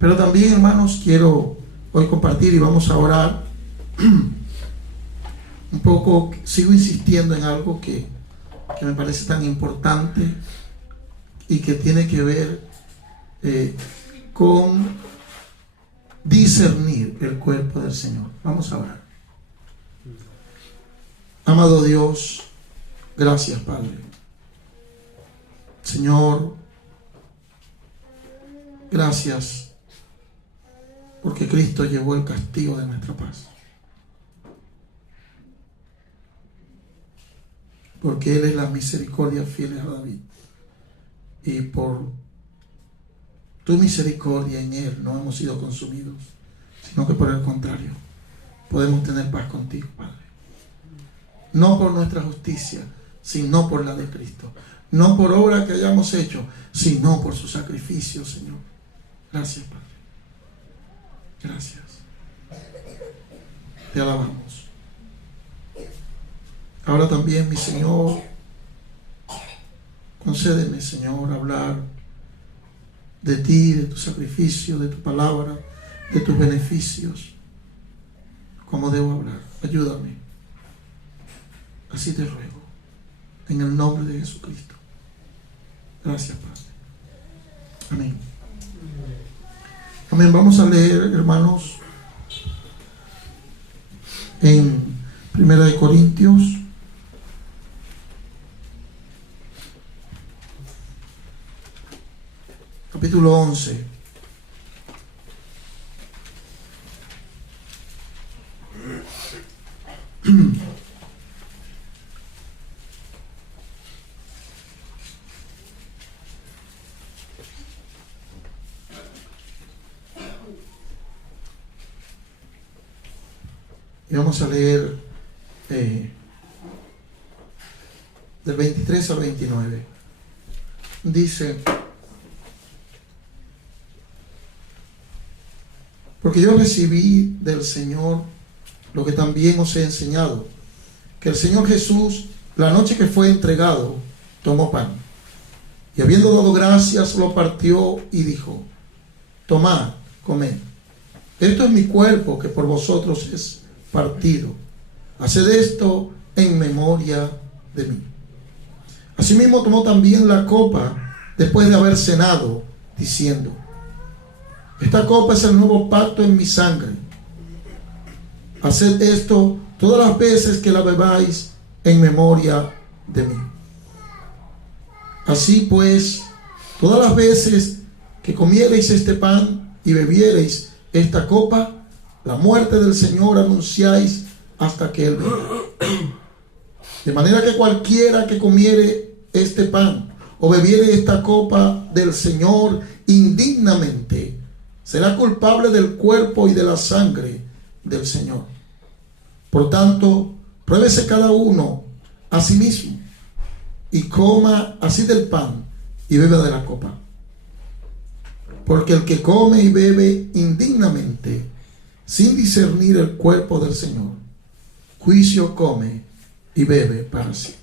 Pero también, hermanos, quiero hoy compartir y vamos a orar un poco. Sigo insistiendo en algo que me parece tan importante y que tiene que ver con discernir el cuerpo del Señor. Vamos a orar. Amado Dios, gracias, Padre. Señor, gracias porque Cristo llevó el castigo de nuestra paz. Porque Él es la misericordia fiel a David. Y por tu misericordia en Él no hemos sido consumidos, sino que por el contrario, podemos tener paz contigo, Padre. No por nuestra justicia, sino por la de Cristo. No por obra que hayamos hecho, sino por su sacrificio, Señor. Gracias, Padre. Gracias. Te alabamos. Ahora también, mi Señor, concédeme, Señor, hablar de ti, de tu sacrificio, de tu palabra, de tus beneficios, como debo hablar. Ayúdame. Así te ruego, en el nombre de Jesucristo. Gracias, Padre. Amén. Amén. Vamos a leer, hermanos, en 1 Corintios capítulo 11. Y vamos a leer del 23 al 29. Dice: porque yo recibí del Señor lo que también os he enseñado, que el Señor Jesús, la noche que fue entregado, tomó pan, y habiendo dado gracias, lo partió y dijo: tomad, comed, esto es mi cuerpo que por vosotros es partido. Haced esto en memoria de mí. Asimismo tomó también la copa después de haber cenado, diciendo: esta copa es el nuevo pacto en mi sangre. Haced esto todas las veces que la bebáis en memoria de mí. Así pues, todas las veces que comiereis este pan y bebiereis esta copa, la muerte del Señor anunciáis hasta que Él venga. De manera que cualquiera que comiere este pan o bebiere esta copa del Señor indignamente, será culpable del cuerpo y de la sangre del Señor. Por tanto, pruébese cada uno a sí mismo y coma así del pan y beba de la copa. Porque el que come y bebe indignamente, sin discernir el cuerpo del Señor, juicio come y bebe para sí.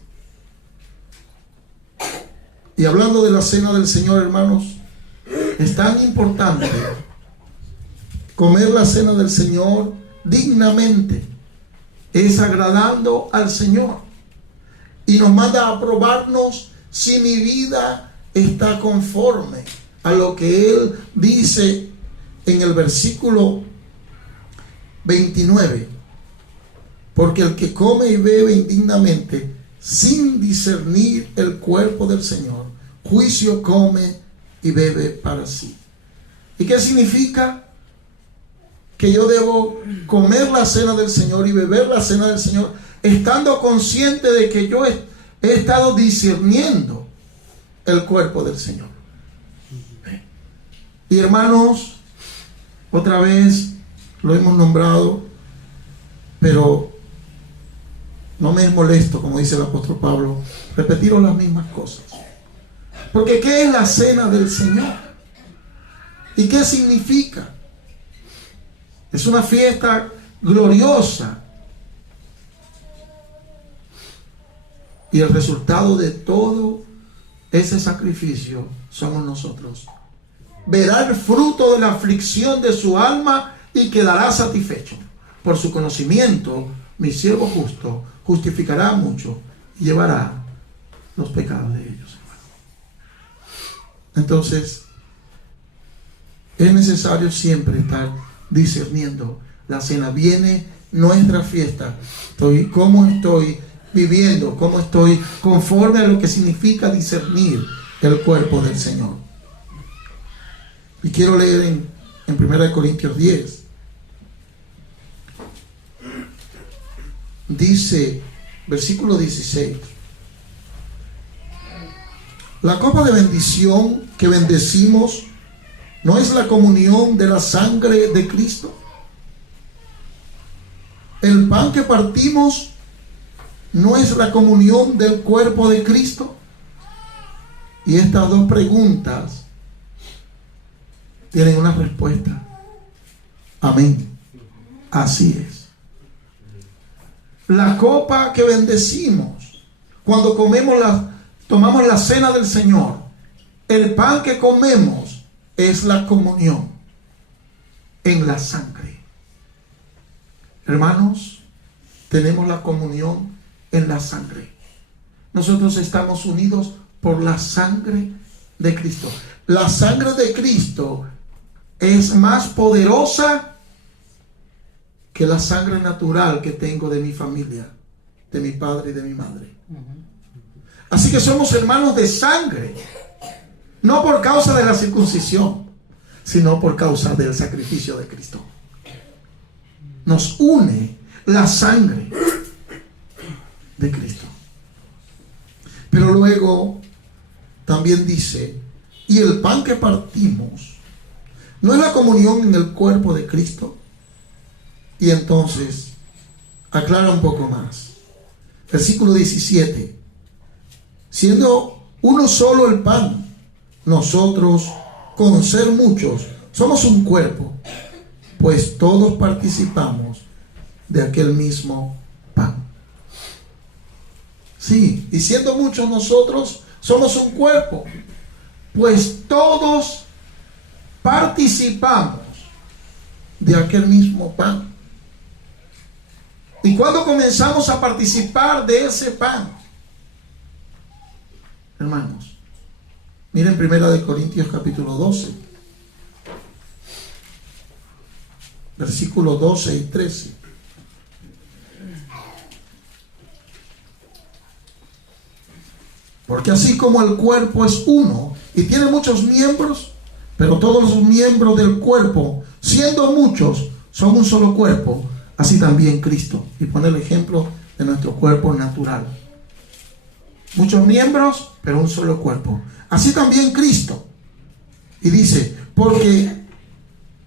Y hablando de la cena del Señor, hermanos, es tan importante comer la cena del Señor dignamente, es agradando al Señor, y nos manda a probarnos si mi vida está conforme a lo que Él dice en el versículo 29. Porque el que come y bebe indignamente, sin discernir el cuerpo del Señor, juicio come y bebe para sí. ¿Y qué significa? Que yo debo comer la cena del Señor y beber la cena del Señor, estando consciente de que yo he estado discerniendo el cuerpo del Señor. Y hermanos, otra vez lo hemos nombrado, pero no me es molesto, como dice el apóstol Pablo, repetiros las mismas cosas. Porque ¿qué es la cena del Señor? ¿Y qué significa? Es una fiesta gloriosa. Y el resultado de todo ese sacrificio somos nosotros. verá el fruto de la aflicción de su alma y quedará satisfecho. Por su conocimiento, mi siervo justo justificará a muchos y llevará los pecados de ellos. Entonces, es necesario siempre estar discerniendo la cena. Viene nuestra fiesta. ¿Cómo estoy viviendo? ¿Cómo estoy conforme a lo que significa discernir el cuerpo del Señor? Y quiero leer en 1 Corintios 10. Dice, versículo 16: la copa de bendición que bendecimos ¿no es la comunión de la sangre de Cristo? El pan que partimos ¿no es la comunión del cuerpo de Cristo? Y estas dos preguntas tienen una respuesta. Amén. Así es. La copa que bendecimos cuando tomamos la cena del Señor, el pan que comemos es la comunión en la sangre. Hermanos, tenemos la comunión en la sangre. Nosotros estamos unidos por la sangre de Cristo. La sangre de Cristo es más poderosa que la sangre natural que tengo de mi familia, de mi padre y de mi madre. Así que somos hermanos de sangre, no por causa de la circuncisión, sino por causa del sacrificio de Cristo. Nos une la sangre de Cristo. Pero luego también dice, y el pan que partimos, ¿no es la comunión en el cuerpo de Cristo? Y entonces aclara un poco más. Versículo 17: siendo uno solo el pan, nosotros, con ser muchos, somos un cuerpo, pues todos participamos de aquel mismo pan. Sí, y siendo muchos nosotros, somos un cuerpo, pues todos participamos de aquel mismo pan. ¿Y cuándo comenzamos a participar de ese pan? Hermanos, miren 1 Corintios capítulo 12, versículos 12 y 13. Porque así como el cuerpo es uno y tiene muchos miembros, pero todos los miembros del cuerpo, siendo muchos, son un solo cuerpo, así también Cristo. Y pone el ejemplo de nuestro cuerpo natural. Muchos miembros, pero un solo cuerpo. Así también Cristo. Y dice, porque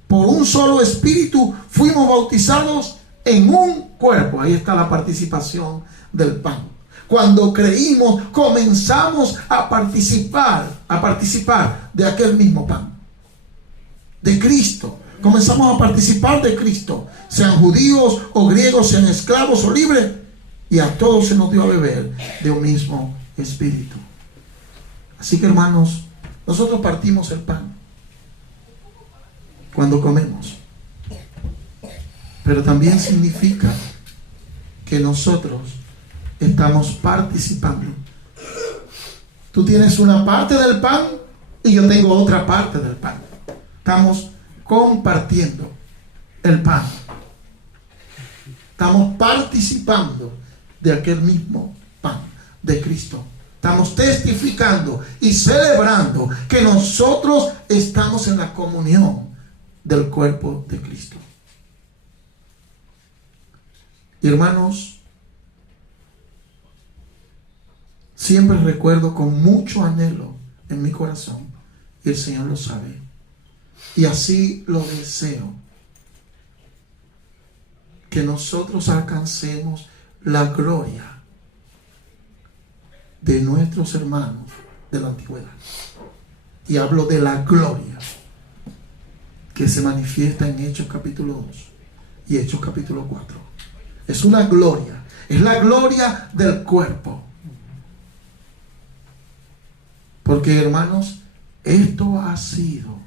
por un solo espíritu fuimos bautizados en un cuerpo. Ahí está la participación del pan. Cuando creímos, comenzamos a participar de aquel mismo pan, de Cristo. Comenzamos a participar de Cristo, sean judíos o griegos, sean esclavos o libres, y a todos se nos dio a beber de un mismo espíritu. Así que, hermanos, nosotros partimos el pan cuando comemos, pero también significa que nosotros estamos participando. Tú tienes una parte del pan y yo tengo otra parte del pan. Estamos compartiendo el pan. Estamos participando de aquel mismo pan de Cristo. Estamos testificando y celebrando que nosotros estamos en la comunión del cuerpo de Cristo. Y hermanos, siempre recuerdo con mucho anhelo en mi corazón, y el Señor lo sabe, y así lo deseo, que nosotros alcancemos la gloria de nuestros hermanos de la antigüedad. Y hablo de la gloria que se manifiesta en Hechos capítulo 2 y Hechos capítulo 4. Es una gloria, es la gloria del cuerpo. Porque, hermanos, esto ha sido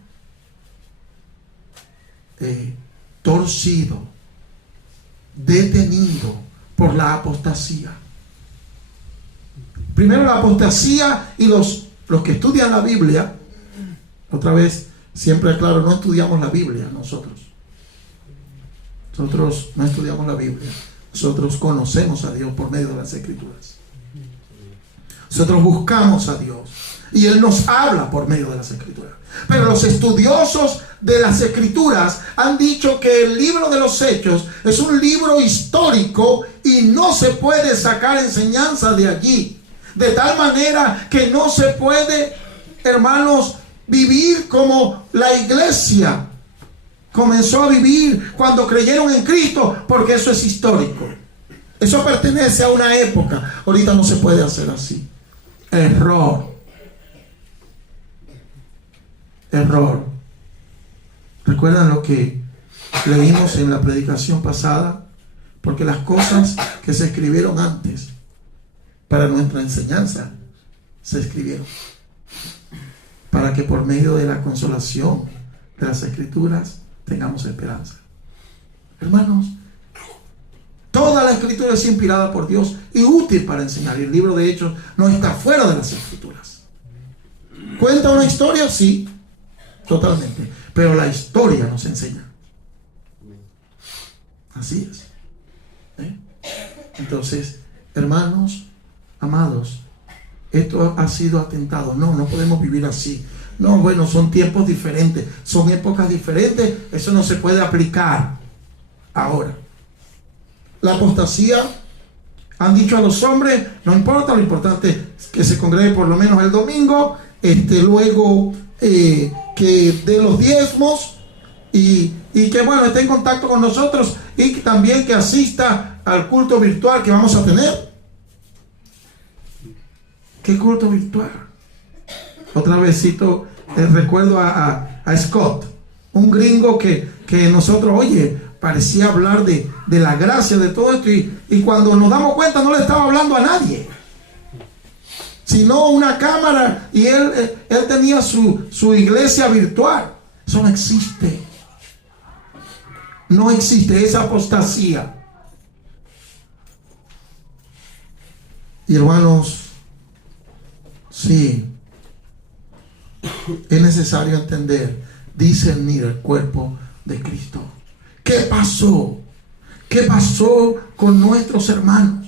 torcido, detenido por la apostasía. Primero la apostasía, y los que estudian la Biblia, otra vez, siempre aclaro, no estudiamos la Biblia nosotros. Nosotros no estudiamos la Biblia. Nosotros conocemos a Dios por medio de las Escrituras. Nosotros buscamos a Dios y Él nos habla por medio de las Escrituras. Pero los estudiosos de las Escrituras han dicho que el libro de los Hechos es un libro histórico y no se puede sacar enseñanza de allí. De tal manera que no se puede, hermanos, vivir como la iglesia comenzó a vivir cuando creyeron en Cristo, porque eso es histórico. Eso pertenece a una época. Ahorita no se puede hacer así. Error. ¿Recuerdan lo que leímos en la predicación pasada? Porque las cosas que se escribieron antes para nuestra enseñanza se escribieron para que por medio de la consolación de las Escrituras tengamos esperanza. Hermanos, toda la Escritura es inspirada por Dios y útil para enseñar. Y el libro de Hechos no está fuera de las Escrituras. ¿Cuenta una historia? Sí, totalmente. Pero la historia nos enseña. Así es. Entonces, hermanos, amados, esto ha sido atentado. No podemos vivir así. No, bueno, son tiempos diferentes, son épocas diferentes. Eso no se puede aplicar ahora. La apostasía, han dicho a los hombres, no importa, lo importante es que se congregue por lo menos el domingo, luego que dé los diezmos y que bueno, esté en contacto con nosotros y también que asista al culto virtual que vamos a tener. ¿Qué culto virtual? Otra vez cito el recuerdo a Scott, un gringo que nosotros, oye, parecía hablar de la gracia de todo esto y cuando nos damos cuenta no le estaba hablando a nadie, sino una cámara, y él tenía su iglesia virtual. Eso no existe. No existe esa apostasía. Y hermanos, sí, es necesario entender, discernir el cuerpo de Cristo. ¿Qué pasó? ¿Qué pasó con nuestros hermanos?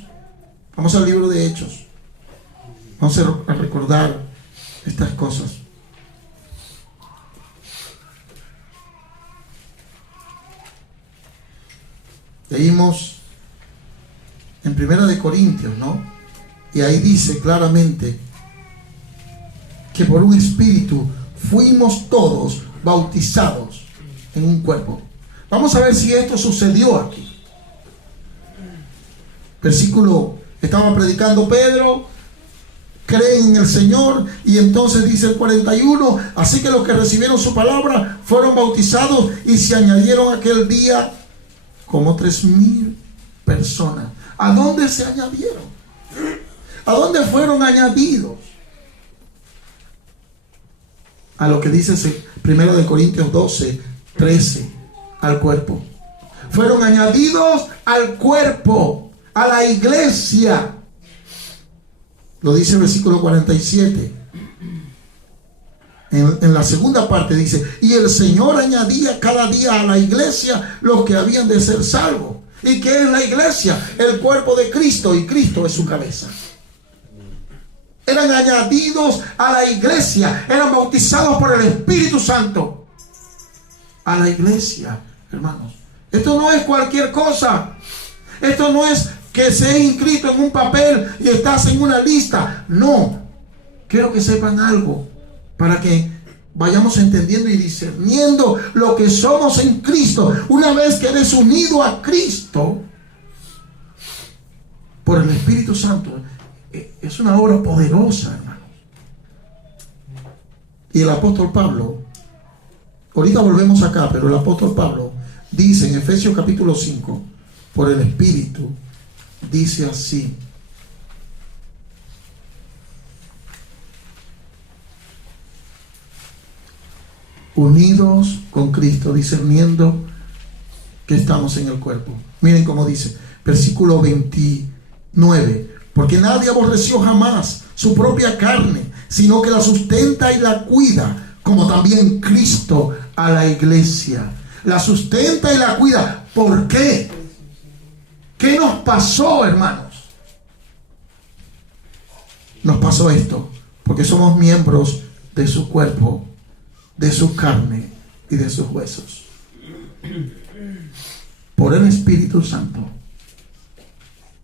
Vamos al libro de Hechos. Vamos a recordar estas cosas. Leímos en 1 Corintios, ¿no? Y ahí dice claramente que por un espíritu fuimos todos bautizados en un cuerpo. Vamos a ver si esto sucedió aquí. Versículo, estaba predicando Pedro, creen en el Señor, y entonces dice el 41, así que los que recibieron su palabra fueron bautizados y se añadieron aquel día como 3,000 personas. ¿A dónde se añadieron? ¿A dónde fueron añadidos? A lo que dice 1 Corintios 12, 13, al cuerpo. Fueron añadidos al cuerpo, a la iglesia. Lo dice el versículo 47. En la segunda parte dice, y el Señor añadía cada día a la iglesia los que habían de ser salvos. ¿Y qué es la iglesia? El cuerpo de Cristo, y Cristo es su cabeza. Eran añadidos a la iglesia, eran bautizados por el Espíritu Santo a la iglesia, hermanos. Esto no es cualquier cosa. Esto no es que seas inscrito en un papel y estás en una lista. No. Quiero que sepan algo para que vayamos entendiendo y discerniendo lo que somos en Cristo. Una vez que eres unido a Cristo por el Espíritu Santo, es una obra poderosa, hermano. Y el apóstol Pablo, ahorita volvemos acá, pero el apóstol Pablo dice en Efesios capítulo 5, por el Espíritu, dice así: unidos con Cristo, discerniendo que estamos en el cuerpo. Miren cómo dice, versículo 29, porque nadie aborreció jamás su propia carne, sino que la sustenta y la cuida, como también Cristo a la iglesia. La sustenta y la cuida. ¿Por qué? ¿Qué nos pasó, hermanos? Nos pasó esto, porque somos miembros de su cuerpo, de su carne y de sus huesos. Por el Espíritu Santo,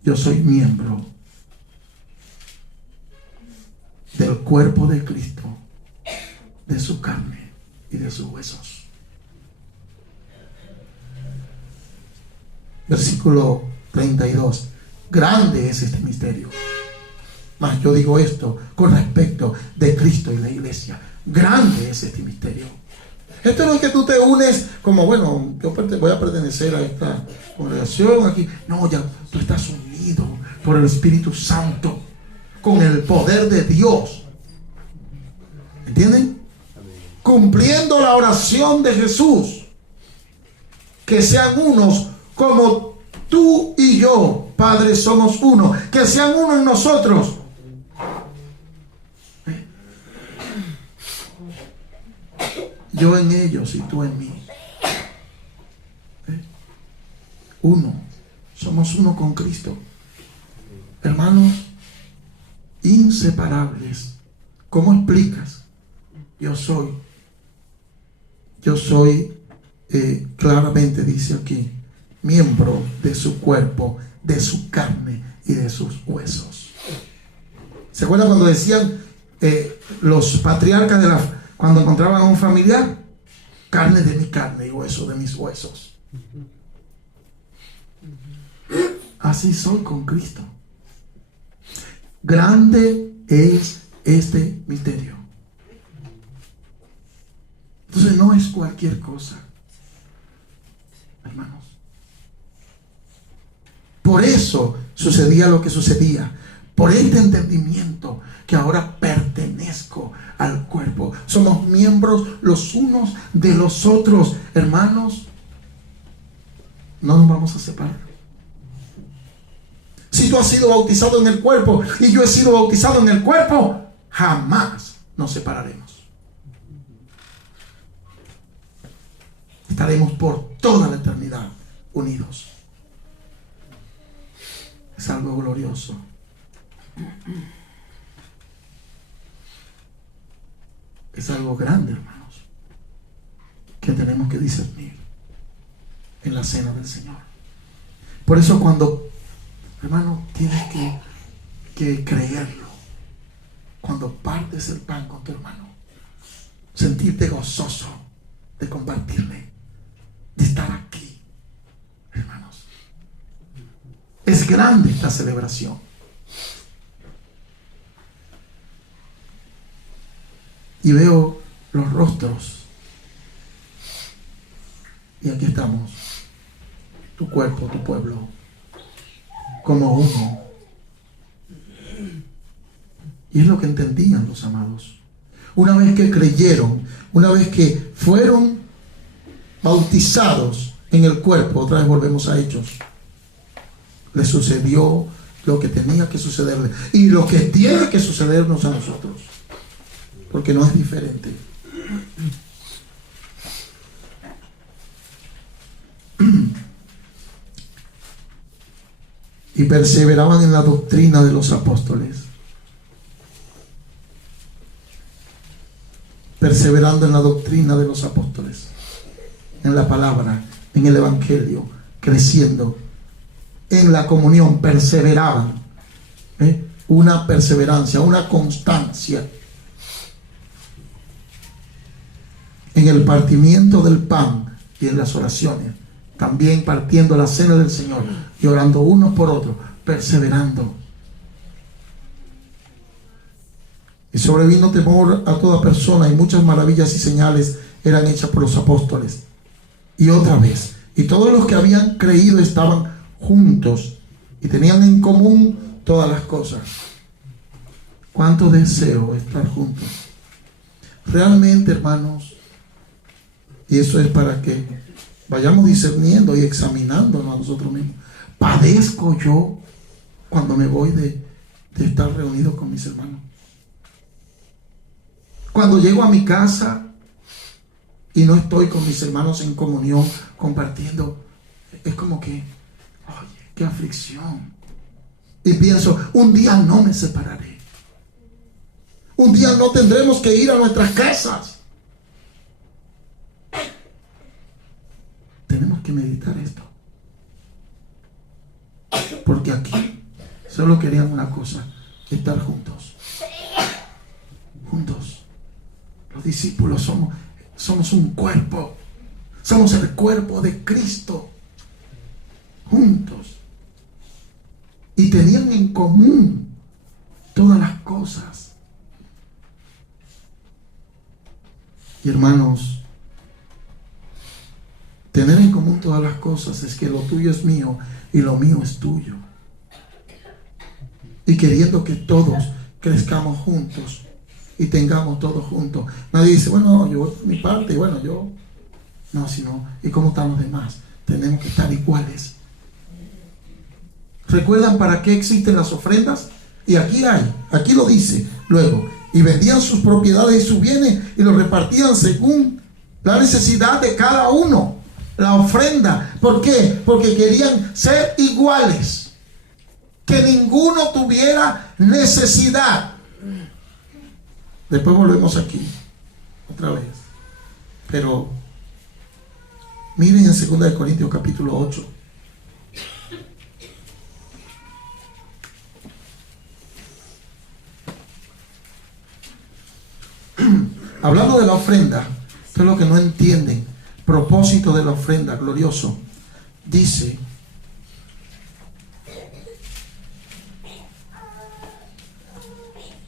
yo soy miembro del cuerpo de Cristo, de su carne y de sus huesos. Versículo 32. Grande es este misterio. Mas yo digo esto con respecto de Cristo y la iglesia. Grande es este misterio. Esto no es que tú te unes como, bueno, yo voy a pertenecer a esta congregación aquí. No, ya tú estás unido por el Espíritu Santo con el poder de Dios. ¿Entienden? Cumpliendo la oración de Jesús. Que sean unos como tú y yo, Padre, somos uno. Que sean uno en nosotros. Yo en ellos y tú en mí. Uno. Somos uno con Cristo. Hermanos, inseparables. ¿Cómo explicas? Yo soy, claramente dice aquí, miembro de su cuerpo, de su carne y de sus huesos. ¿Se acuerdan cuando decían los patriarcas cuando encontraban a un familiar? Carne de mi carne y hueso de mis huesos. Así soy con Cristo. Grande es este misterio. Entonces no es cualquier cosa, hermanos. Por eso sucedía lo que sucedía. Por este entendimiento que ahora pertenezco al cuerpo. Somos miembros los unos de los otros. Hermanos, no nos vamos a separar. Si tú has sido bautizado en el cuerpo y yo he sido bautizado en el cuerpo, jamás nos separaremos. Estaremos por toda la eternidad unidos. Es algo glorioso. Es algo grande, hermanos, que tenemos que discernir en la cena del Señor. Por eso cuando, hermano, tienes que creerlo. Cuando partes el pan con tu hermano, sentirte gozoso de compartirle, de estar aquí, hermanos. Es grande esta celebración. Y veo los rostros. Y aquí estamos. Tu cuerpo, tu pueblo. Como uno. Y es lo que entendían los amados. Una vez que creyeron, una vez que fueron bautizados en el cuerpo, otra vez volvemos a Hechos. Les sucedió lo que tenía que sucederle. Y lo que tiene que sucedernos a nosotros. Porque no es diferente. Y perseveraban en la doctrina de los apóstoles. Perseverando en la doctrina de los apóstoles. En la palabra, en el evangelio. Creciendo en la comunión. Perseveraban. Una perseverancia, una constancia. En el partimiento del pan y en las oraciones, también partiendo la cena del Señor y orando unos por otros, perseverando. Y sobrevino temor a toda persona, y muchas maravillas y señales eran hechas por los apóstoles. Y otra vez, y todos los que habían creído estaban juntos y tenían en común todas las cosas. Cuánto deseo estar juntos. Realmente, hermanos, Y eso es para que vayamos discerniendo y examinándonos a nosotros mismos. ¿Padezco yo cuando me voy de estar reunido con mis hermanos? Cuando llego a mi casa y no estoy con mis hermanos en comunión, compartiendo, es como que, oye, qué aflicción. Y pienso, un día no me separaré. Un día no tendremos que ir a nuestras casas. Tenemos que meditar esto. Porque aquí solo querían una cosa: estar juntos. Juntos. Los discípulos somos un cuerpo. Somos el cuerpo de Cristo. Juntos. Y tenían en común todas las cosas. Y hermanos, tener en común todas las cosas es que lo tuyo es mío y lo mío es tuyo. Y queriendo que todos crezcamos juntos y tengamos todos juntos. Nadie dice, bueno, yo voy por mi parte, y bueno, yo. No, sino, ¿y cómo están los demás? Tenemos que estar iguales. ¿Recuerdan para qué existen las ofrendas? Y aquí lo dice luego. Y vendían sus propiedades y sus bienes y los repartían según la necesidad de cada uno. La ofrenda. ¿Por qué? Porque querían ser iguales. Que ninguno tuviera necesidad. Después volvemos aquí. Otra vez. Pero miren en 2 Corintios capítulo 8. Hablando de la ofrenda, esto es lo que no entienden. Propósito de la ofrenda, glorioso. Dice,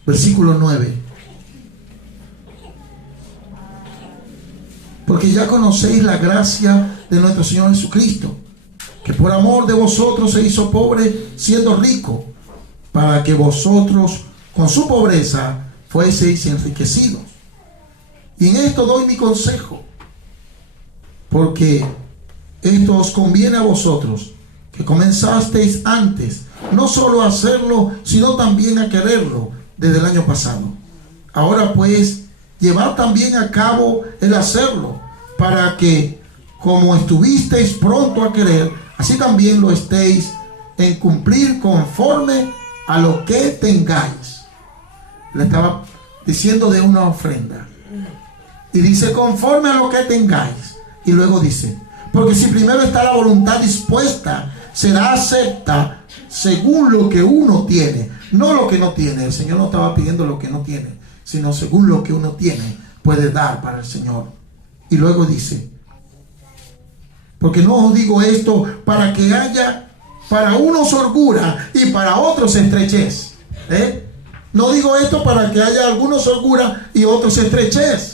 versículo 9. Porque ya conocéis la gracia de nuestro Señor Jesucristo, que por amor de vosotros se hizo pobre siendo rico, para que vosotros con su pobreza fueseis enriquecidos. Y en esto doy mi consejo, porque esto os conviene a vosotros, que comenzasteis antes, no solo a hacerlo, sino también a quererlo desde el año pasado. Ahora pues, llevad también a cabo el hacerlo, para que, como estuvisteis pronto a querer, así también lo estéis en cumplir conforme a lo que tengáis. Le estaba diciendo de una ofrenda. Y dice, conforme a lo que tengáis. Y luego dice, porque si primero está la voluntad dispuesta, será acepta según lo que uno tiene, no lo que no tiene. El Señor no estaba pidiendo lo que no tiene, sino según lo que uno tiene, puede dar para el Señor. Y luego dice, porque no os digo esto para que haya para unos holgura y para otros estrechez. No digo esto para que haya algunos holgura y otros estrechez.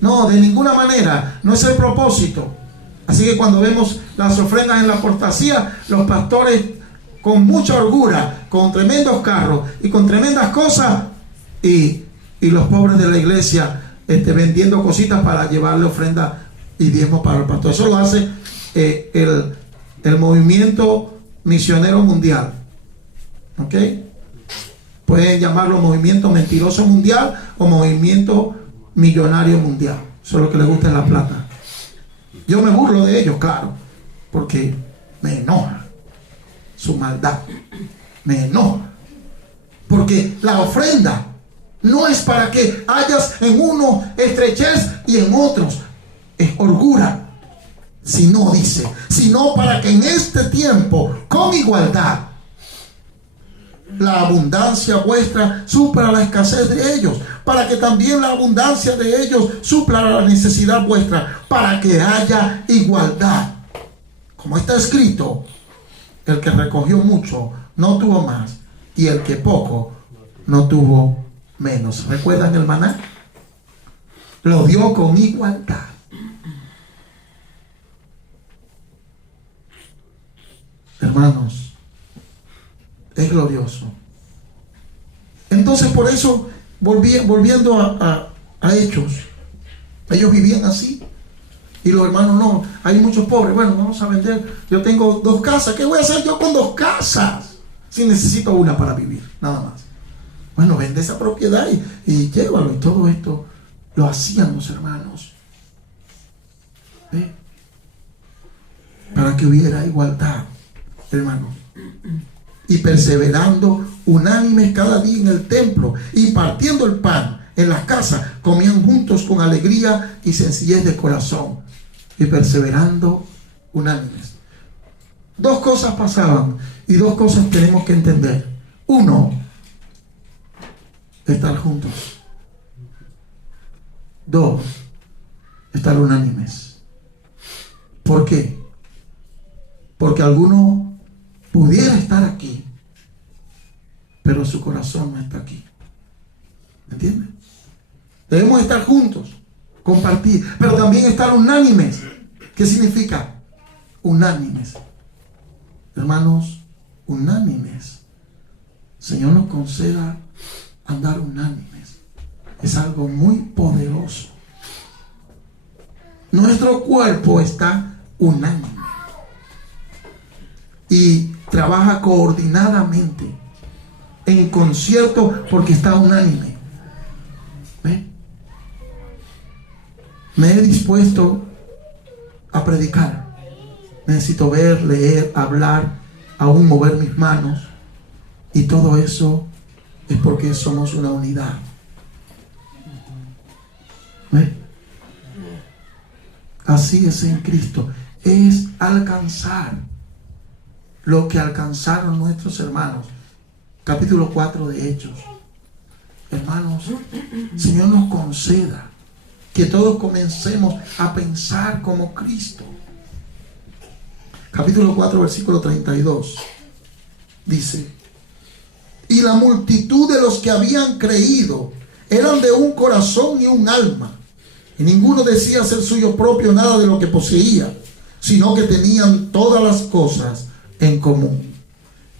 No, de ninguna manera, no es el propósito. Así que cuando vemos las ofrendas en la apostasía, los pastores con mucha holgura, con tremendos carros y con tremendas cosas, y los pobres de la iglesia vendiendo cositas para llevarle ofrenda y diezmo para el pastor. Eso lo hace el movimiento misionero mundial. ¿Ok? Pueden llamarlo movimiento mentiroso mundial o movimiento millonario mundial. Eso es lo que les gusta en la plata. Yo me burlo de ellos, claro, porque me enoja su maldad. Me enoja. Porque la ofrenda no es para que hayas en uno estrechez y en otros es holgura. Sino, dice, sino para que en este tiempo, con igualdad, la abundancia vuestra supla la escasez de ellos, para que también la abundancia de ellos supla la necesidad vuestra, para que haya igualdad. Como está escrito, el que recogió mucho no tuvo más, y el que poco no tuvo menos. ¿Recuerdan el maná? Lo dio con igualdad. Hermanos, es glorioso. Entonces, por eso, volviendo a Hechos, ellos vivían así. Y los hermanos, no, hay muchos pobres. Bueno, vamos a vender. Yo tengo 2 casas. ¿Qué voy a hacer yo con 2 casas? Si necesito una para vivir, nada más. Bueno, vende esa propiedad y llévalo. Y todo esto lo hacían los hermanos. ¿Ve? Para que hubiera igualdad, hermanos. Y perseverando unánimes cada día en el templo y partiendo el pan en las casas, comían juntos con alegría y sencillez de corazón. Y perseverando unánimes. 2 cosas pasaban y 2 cosas tenemos que entender. 1, estar juntos. 2, estar unánimes. ¿Por qué? Porque alguno pudiera estar aquí, pero su corazón no está aquí. ¿Me entiendes? Debemos estar juntos, compartir, pero también estar unánimes. ¿Qué significa? Unánimes. Hermanos, unánimes. Señor nos conceda andar unánimes. Es algo muy poderoso. Nuestro cuerpo está unánime y trabaja coordinadamente en concierto porque está unánime. ¿Ve? Me he dispuesto a predicar. Necesito ver, leer, hablar, aún mover mis manos, y todo eso es porque somos una unidad. ¿Ve? Así es en Cristo. Es alcanzar lo que alcanzaron nuestros hermanos. Capítulo 4 de Hechos. Hermanos, Señor nos conceda que todos comencemos a pensar como Cristo. Capítulo 4, versículo 32. Dice: y la multitud de los que habían creído eran de un corazón y un alma, y ninguno decía ser suyo propio nada de lo que poseía, sino que tenían todas las cosas en común.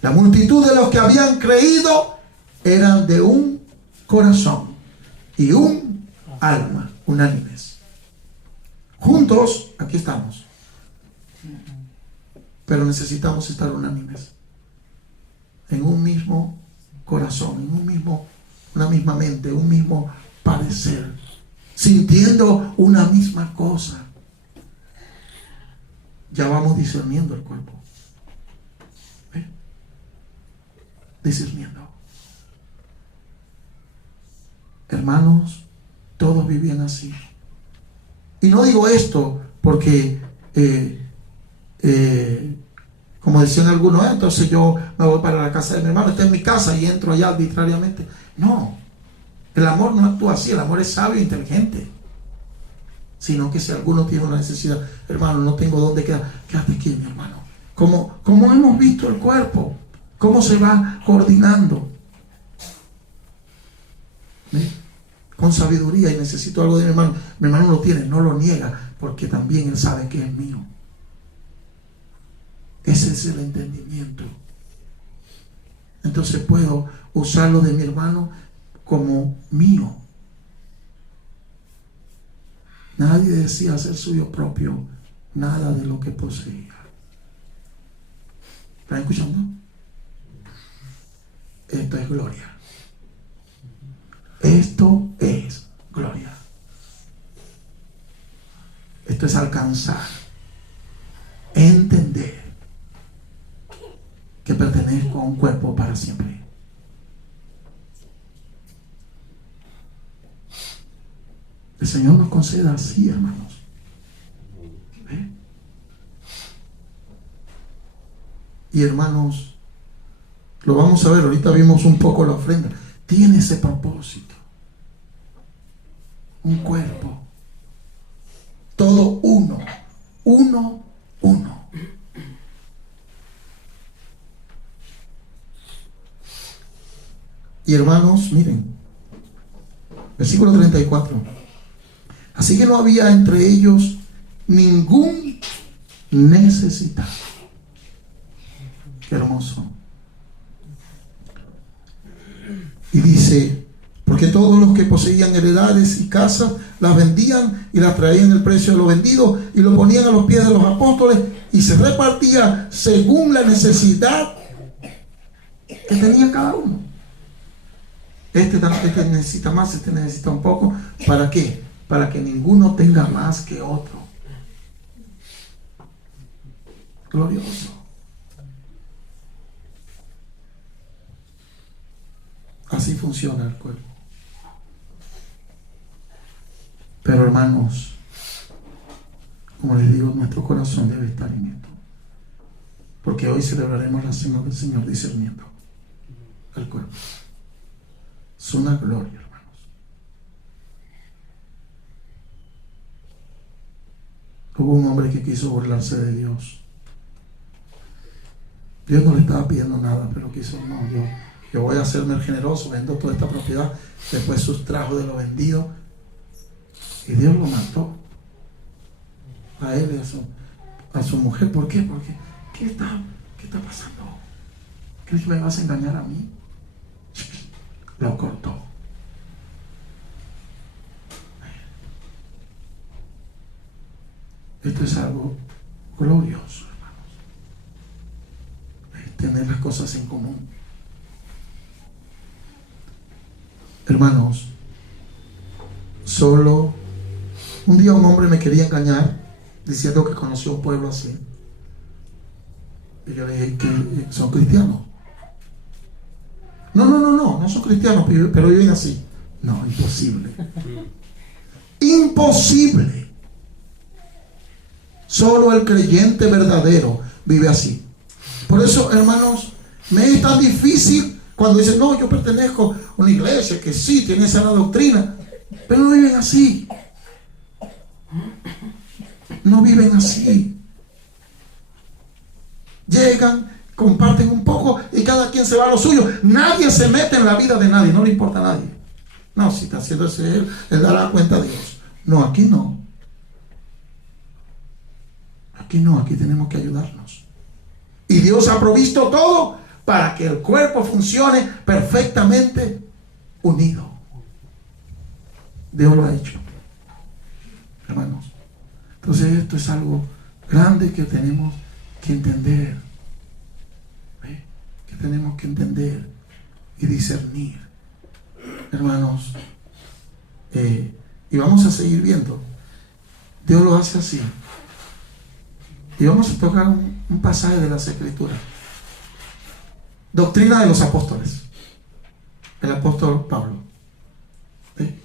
La multitud de los que habían creído eran de un corazón y un alma, unánimes. Juntos, aquí estamos. Pero necesitamos estar unánimes. En un mismo corazón, en una misma mente, un mismo parecer. Sintiendo una misma cosa. Ya vamos discerniendo el cuerpo. ¿Ve? Discerniendo. Hermanos, todos vivían así. Y no digo esto porque como decían algunos, entonces yo me voy para la casa de mi hermano, esta es mi casa y entro allá arbitrariamente. No, el amor no actúa así. El amor es sabio e inteligente. Sino que si alguno tiene una necesidad, hermano, no tengo dónde quedar, quédate aquí, mi hermano. Como hemos visto el cuerpo, cómo se va coordinando. ¿Ve? Con sabiduría. Y necesito algo de mi hermano. Mi hermano lo tiene, no lo niega, porque también él sabe que es mío. Ese es el entendimiento. Entonces puedo usarlo de mi hermano como mío. Nadie decía ser suyo propio nada de lo que poseía. ¿Están escuchando? Esto es gloria. Esto es gloria. Esto es alcanzar, entender que pertenezco a un cuerpo para siempre. El Señor nos conceda así, hermanos. ¿Ve? Y hermanos, lo vamos a ver, ahorita vimos un poco la ofrenda. Tiene ese propósito. Un cuerpo. Todo uno. Uno. Y hermanos, miren, versículo 34. Así que no había entre ellos ningún necesitado. Qué hermoso. Y dice, Porque todos los que poseían heredades y casas las vendían y las traían el precio de lo vendido y lo ponían a los pies de los apóstoles, y se repartía según la necesidad que tenía cada uno. Este necesita más, este necesita un poco. ¿Para qué? Para que ninguno tenga más que otro. Glorioso. Así funciona el cuerpo. Pero hermanos, como les digo, nuestro corazón debe estar en esto. Porque hoy celebraremos la cena del Señor discerniendo el cuerpo. Es una gloria, hermanos. Hubo un hombre que quiso burlarse de Dios. Dios no le estaba pidiendo nada, pero quiso, no, yo voy a hacerme el generoso, vendo toda esta propiedad, después sustrajo de lo vendido, y Dios lo mató a él y a su mujer. ¿Por qué? Porque ¿qué está pasando? ¿Crees que me vas a engañar a mí? Lo cortó. Esto es algo glorioso, hermanos. Es tener las cosas en común. Hermanos, solo un día un hombre me quería engañar diciendo que conoció un pueblo así. Y yo le dije que son cristianos. No son cristianos, pero viven así. No, imposible. Imposible. Solo el creyente verdadero vive así. Por eso, hermanos, me es tan difícil cuando dicen, no, yo pertenezco a una iglesia que sí tiene esa doctrina, pero no viven así. No viven así. Llegan, comparten un poco y cada quien se va a lo suyo. Nadie se mete en la vida de nadie, no le importa a nadie. No, si está haciendo ese él dará cuenta a Dios. No, aquí no. Aquí no, aquí tenemos que ayudarnos. Y Dios ha provisto todo para que el cuerpo funcione perfectamente unido. Dios lo ha hecho, hermanos. Entonces esto es algo grande que tenemos que entender. ¿Ve? Que tenemos que entender y discernir, hermanos. Y vamos a seguir viendo. Dios lo hace así. Y vamos a tocar un pasaje de las Escrituras. Doctrina de los apóstoles. El apóstol Pablo. ¿Ve?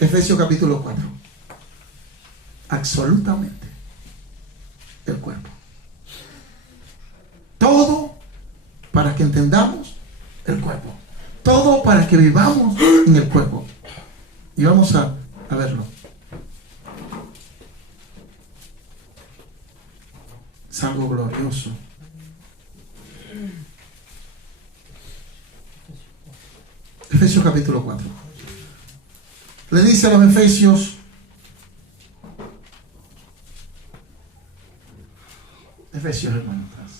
Efesios capítulo 4. Absolutamente el cuerpo. Todo para que entendamos el cuerpo. Todo para que vivamos en el cuerpo. Y vamos a verlo. Es algo glorioso. Efesios capítulo 4. Le dice a los Efesios, hermano, atrás.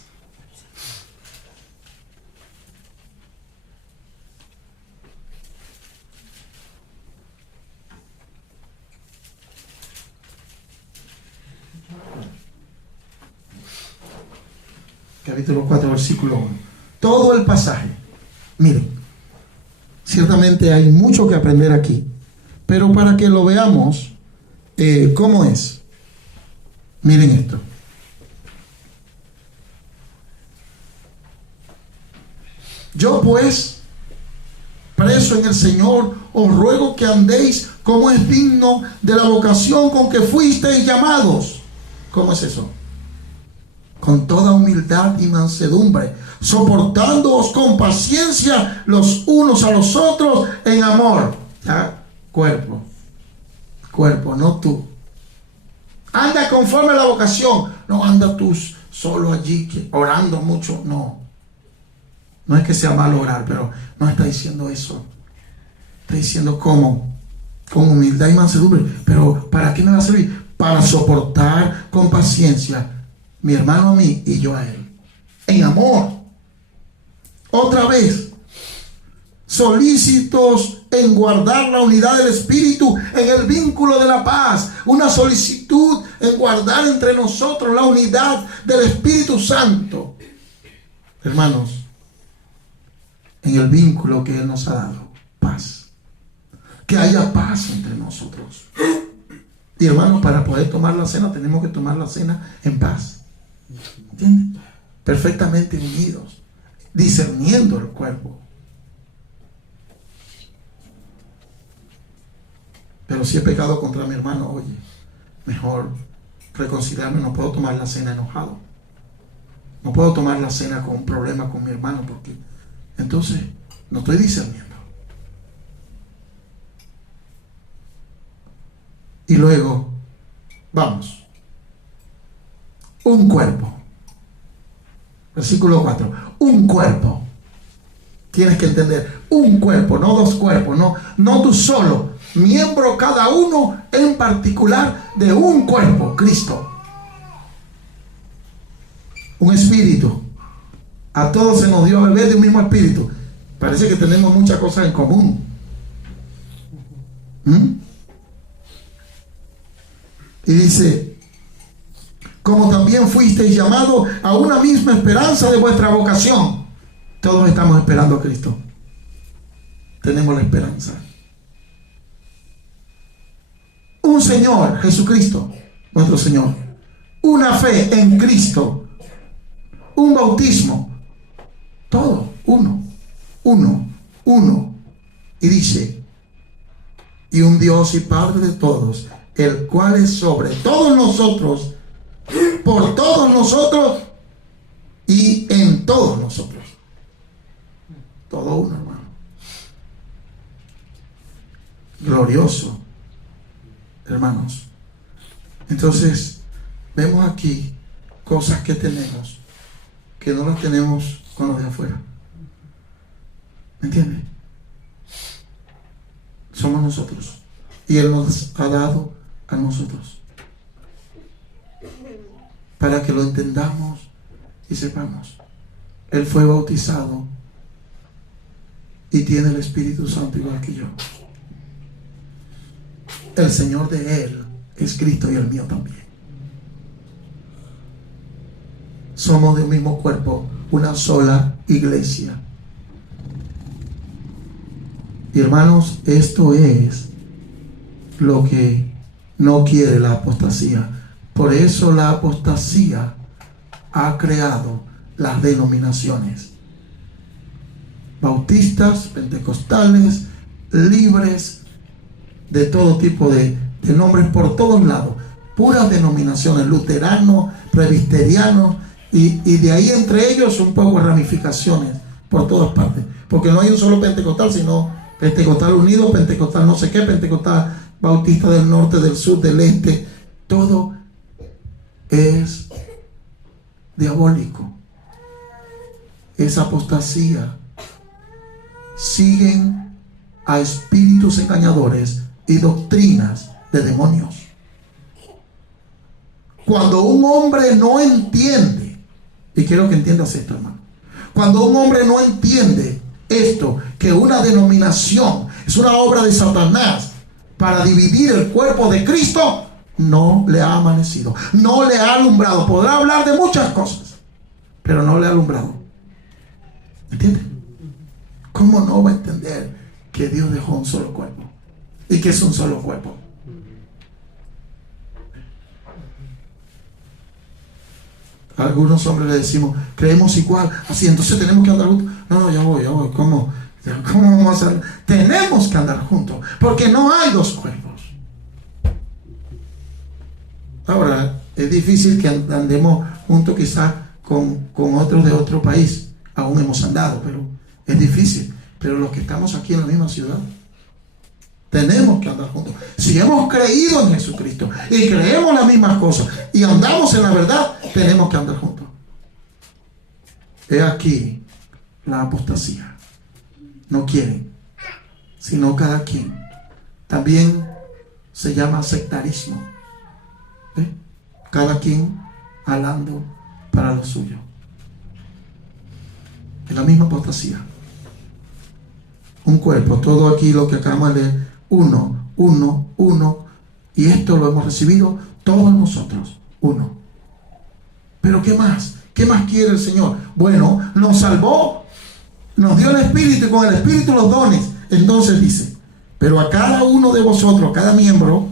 Capítulo 4, versículo 1. Todo el pasaje. Miren, ciertamente hay mucho que aprender aquí, pero para que lo veamos, ¿cómo es? Miren esto. Yo pues, preso en el Señor, os ruego que andéis como es digno de la vocación con que fuisteis llamados. ¿Cómo es eso? Con toda humildad y mansedumbre, soportándoos con paciencia los unos a los otros en amor. ¿Ya? Cuerpo, no tú. Anda conforme a la vocación. No anda tú solo allí orando mucho. No es que sea malo orar, pero no está diciendo eso. Está diciendo cómo, con humildad y mansedumbre. Pero ¿para qué me va a servir? Para soportar con paciencia mi hermano a mí y yo a él, en amor. Otra vez, solícitos en guardar la unidad del Espíritu en el vínculo de la paz. Una solicitud en guardar entre nosotros la unidad del Espíritu Santo. Hermanos, en el vínculo que Él nos ha dado, paz. Que haya paz entre nosotros. Y hermanos, para poder tomar la cena, tenemos que tomar la cena en paz. ¿Entienden? Perfectamente unidos, discerniendo el cuerpo. Pero si he pecado contra mi hermano, oye, mejor reconciliarme. No puedo tomar la cena enojado. No puedo tomar la cena con un problema con mi hermano, porque entonces no estoy discerniendo. Y luego, vamos. Un cuerpo. Versículo 4. Un cuerpo. Tienes que entender, un cuerpo, no dos cuerpos, no tú solo. Miembro cada uno en particular de un cuerpo, Cristo. Un espíritu. A todos se nos dio a beber de un mismo espíritu. Parece que tenemos muchas cosas en común. Y dice, como también fuisteis llamados a una misma esperanza de vuestra vocación. Todos estamos esperando a Cristo. Tenemos la esperanza. Un Señor, Jesucristo, nuestro Señor. Una fe en Cristo. Un bautismo. Todo, uno. Y dice, y un Dios y Padre de todos, el cual es sobre todos nosotros, por todos nosotros y en todos nosotros. Todo uno, hermano. Glorioso, hermanos. Entonces, vemos aquí cosas que tenemos que no las tenemos con los de afuera. ¿Me entiendes? Somos nosotros. Y Él nos ha dado a nosotros para que lo entendamos y sepamos. Él fue bautizado y tiene el Espíritu Santo igual que yo. El Señor de Él es Cristo y el mío también. Somos de un mismo cuerpo, una sola iglesia. Y hermanos, esto es lo que no quiere la apostasía. Por eso la apostasía ha creado las denominaciones. Bautistas, pentecostales, libres, de todo tipo de nombres por todos lados. Puras denominaciones, luteranos, presbiterianos, y de ahí entre ellos un poco ramificaciones por todas partes. Porque no hay un solo pentecostal, sino pentecostal unido, pentecostal no sé qué, pentecostal bautista del norte, del sur, del este. Todo es diabólico. Es apostasía. Siguen a espíritus engañadores y doctrinas de demonios. Cuando un hombre no entiende, y quiero que entiendas esto, hermano, cuando un hombre no entiende esto, que una denominación es una obra de Satanás para dividir el cuerpo de Cristo, no le ha amanecido, no le ha alumbrado. Podrá hablar de muchas cosas, pero no le ha alumbrado. ¿Entiendes? ¿Cómo no va a entender que Dios dejó un solo cuerpo y que es un solo cuerpo? A algunos hombres le decimos, creemos igual, así, entonces tenemos que andar juntos. No, ya voy, ¿cómo vamos a hacer? Tenemos que andar juntos, porque no hay dos cuerpos. Ahora, es difícil que andemos juntos quizás con otros de otro país. Aún hemos andado, pero es difícil. Pero los que estamos aquí en la misma ciudad, tenemos que andar juntos. Si hemos creído en Jesucristo y creemos las mismas cosas y andamos en la verdad, tenemos que andar juntos. He aquí la apostasía. No quieren, sino cada quien. También se llama sectarismo. Cada quien hablando para lo suyo. Es la misma apostasía. un cuerpo. Todo aquí lo que acabamos de leer, uno, uno, uno. Y esto lo hemos recibido todos nosotros, uno. Pero ¿qué más? ¿Qué más quiere el Señor? Bueno, nos salvó, nos dio el Espíritu y con el Espíritu los dones. Entonces dice, pero a cada uno de vosotros, cada miembro,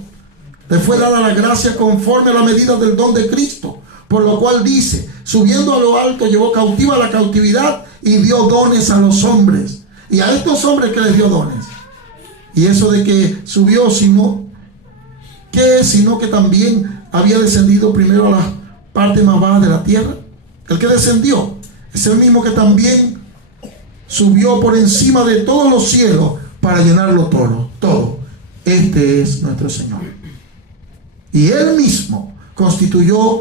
le fue dada la gracia conforme a la medida del don de Cristo. Por lo cual dice, subiendo a lo alto, llevó cautiva la cautividad y dio dones a los hombres. Y a estos hombres que les dio dones. Y eso de que subió, sino que también había descendido primero a las partes más bajas de la tierra. El que descendió es el mismo que también subió por encima de todos los cielos para llenarlo todo. Este es nuestro Señor. Y Él mismo constituyó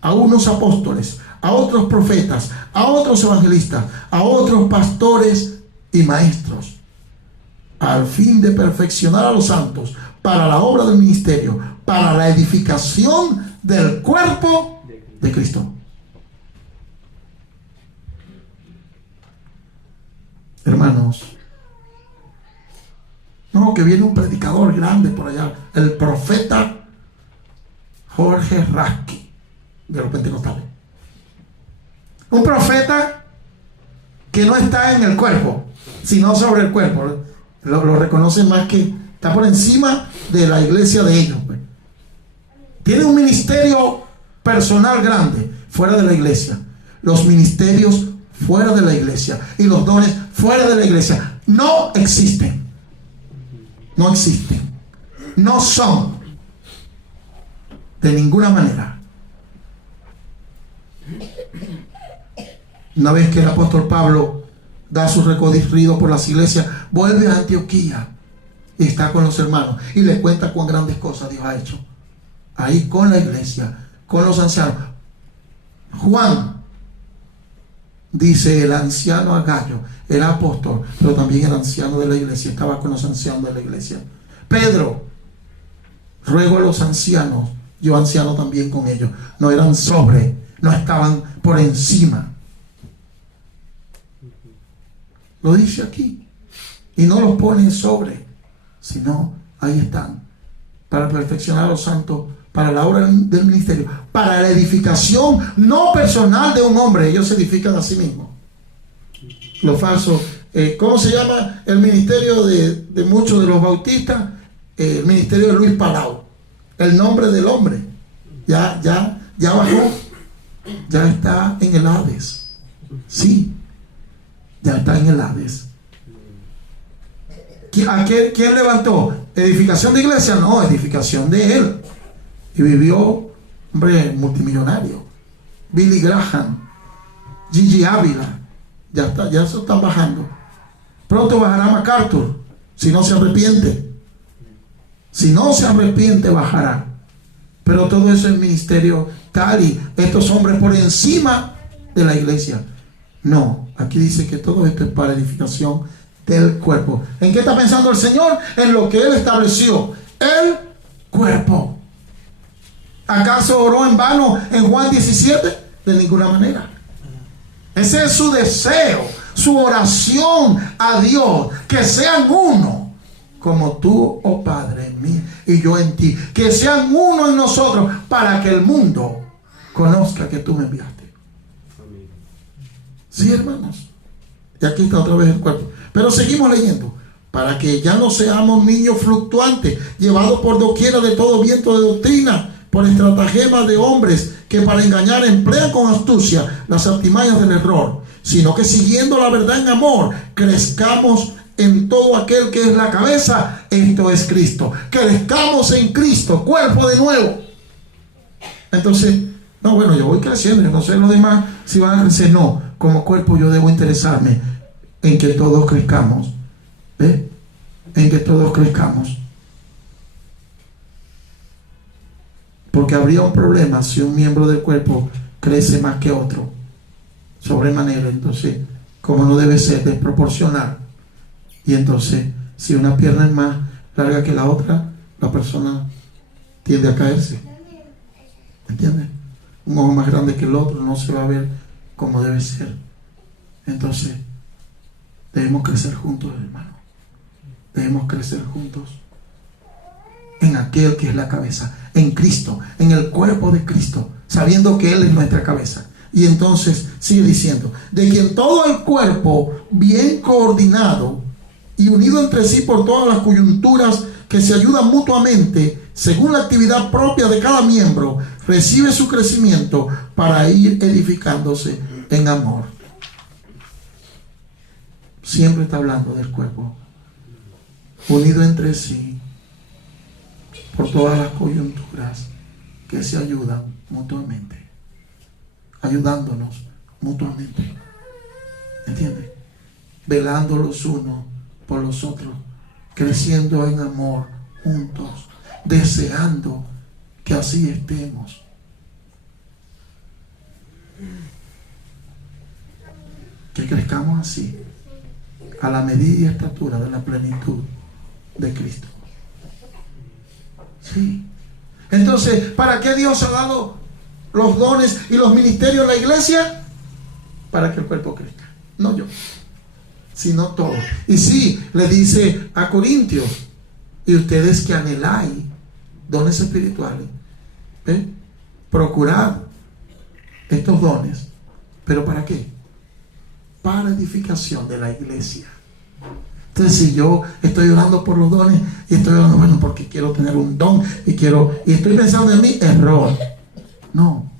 a unos apóstoles, a otros profetas, a otros evangelistas, a otros pastores y maestros, al fin de perfeccionar a los santos para la obra del ministerio, para la edificación del cuerpo de Cristo. Hermanos, no, que viene un predicador grande por allá, el profeta Jorge Rasky, de los pentecostales. Un profeta que no está en el cuerpo, sino sobre el cuerpo. Lo reconocen más, que está por encima de la iglesia de ellos. Tiene un ministerio personal grande fuera de la iglesia. Los ministerios fuera de la iglesia y los dones fuera de la iglesia no existen. No existen. No son de ninguna manera. Una vez que el apóstol Pablo da su recorrido por las iglesias, vuelve a Antioquía y está con los hermanos y les cuenta cuán grandes cosas Dios ha hecho ahí con la iglesia, con los ancianos. Juan, dice el anciano Agallo, el apóstol, pero también el anciano de la iglesia, estaba con los ancianos de la iglesia. Pedro, ruego a los ancianos, yo anciano también con ellos. No eran sobre, no estaban por encima. Lo dice aquí. Y no los pone sobre, sino ahí están, para perfeccionar a los santos, para la obra del ministerio, para la edificación no personal de un hombre. Ellos se edifican a sí mismos. Lo falso. ¿Cómo se llama el ministerio de muchos de los bautistas? El ministerio de Luis Palau. El nombre del hombre. Ya bajó. Ya está en el Hades. Sí. Ya está en el Hades. ¿Quién levantó? ¿Edificación de iglesia? No, edificación de él. Y vivió, hombre, multimillonario. Billy Graham, Gigi Ávila. Ya está, ya se están bajando. Pronto bajará MacArthur, si no se arrepiente. Si no se arrepiente, bajará. Pero todo eso es ministerio tal, y estos hombres por encima de la iglesia. No, aquí dice que todo esto es para edificación del cuerpo. ¿En qué está pensando el Señor? En lo que Él estableció, el cuerpo. ¿Acaso oró en vano en Juan 17? De ninguna manera. Ese es su deseo, su oración a Dios, que sean uno, como tú, oh Padre, en mí y yo en ti, que sean uno en nosotros, para que el mundo conozca que tú me enviaste. Sí, hermanos. Y aquí está otra vez el cuerpo. Pero seguimos leyendo. Para que ya no seamos niños fluctuantes, llevados por doquiera de todo viento de doctrina, por estratagemas de hombres que para engañar emplean con astucia las artimañas del error, sino que siguiendo la verdad en amor, crezcamos en todo aquel que es la cabeza, esto es Cristo. Crezcamos en Cristo, cuerpo de nuevo. Entonces, no, bueno, yo voy creciendo, yo no sé los demás si van a crecer. No, como cuerpo yo debo interesarme en que todos crezcamos. ¿Ve? En que todos crezcamos. Porque habría un problema si un miembro del cuerpo crece más que otro, sobremanera. Entonces, como no debe ser, desproporcional. Y entonces, si una pierna es más larga que la otra, la persona tiende a caerse. ¿Entiendes? Un ojo más grande que el otro no se va a ver como debe ser. Entonces, Debemos crecer juntos, hermano. Debemos crecer juntos en aquel que es la cabeza, en Cristo, en el cuerpo de Cristo, sabiendo que Él es nuestra cabeza. Y entonces sigue diciendo, de quien todo el cuerpo, bien coordinado y unido entre sí por todas las coyunturas que se ayudan mutuamente, según la actividad propia de cada miembro, recibe su crecimiento para ir edificándose en amor. Siempre está hablando del cuerpo, unido entre sí por todas las coyunturas que se ayudan mutuamente, ayudándonos mutuamente, ¿entiendes? Velando los unos por los otros, creciendo en amor juntos, deseando que así estemos. Que crezcamos así, a la medida y estatura de la plenitud de Cristo. Sí. Entonces, ¿para qué Dios ha dado los dones y los ministerios a la iglesia? Para que el cuerpo crezca. No yo, sino todos. Y sí, le dice a Corintios, y ustedes que anheláis dones espirituales, procurad estos dones. ¿Pero para qué? Para edificación de la iglesia. Entonces, si yo estoy orando por los dones y estoy orando, bueno, porque quiero tener un don y estoy pensando en mí, error. No,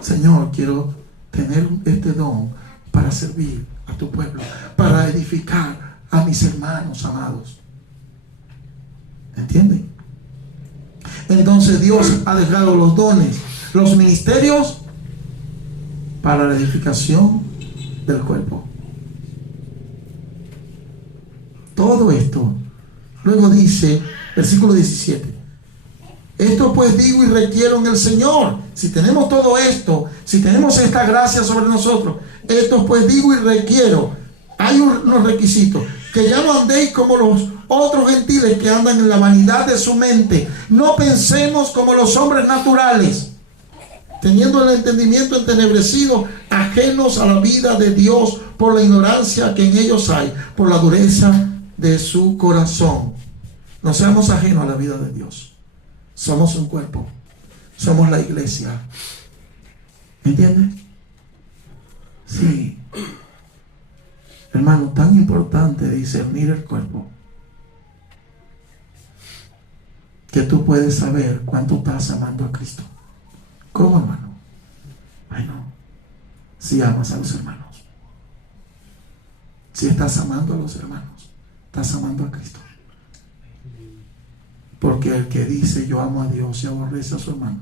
Señor, quiero tener este don para servir a tu pueblo, para edificar a mis hermanos amados. ¿Entienden? Entonces Dios ha dejado los dones, los ministerios para la edificación del cuerpo. Todo esto. Luego dice, versículo 17: esto pues digo y requiero en el Señor. Si tenemos todo esto, si tenemos esta gracia sobre nosotros, esto pues digo y requiero. Hay unos requisitos: que ya no andéis como los otros gentiles que andan en la vanidad de su mente. No pensemos como los hombres naturales, teniendo el entendimiento entenebrecido, ajenos a la vida de Dios por la ignorancia que en ellos hay, por la dureza de su corazón. No seamos ajenos a la vida de Dios. Somos un cuerpo, somos la iglesia. ¿Me entiendes? Sí. Hermano, tan importante discernir el cuerpo, que tú puedes saber cuánto estás amando a Cristo. ¿Cómo, hermano? Bueno, si amas a los hermanos, si estás amando a los hermanos, estás amando a Cristo. Porque el que dice yo amo a Dios y aborrece a su hermano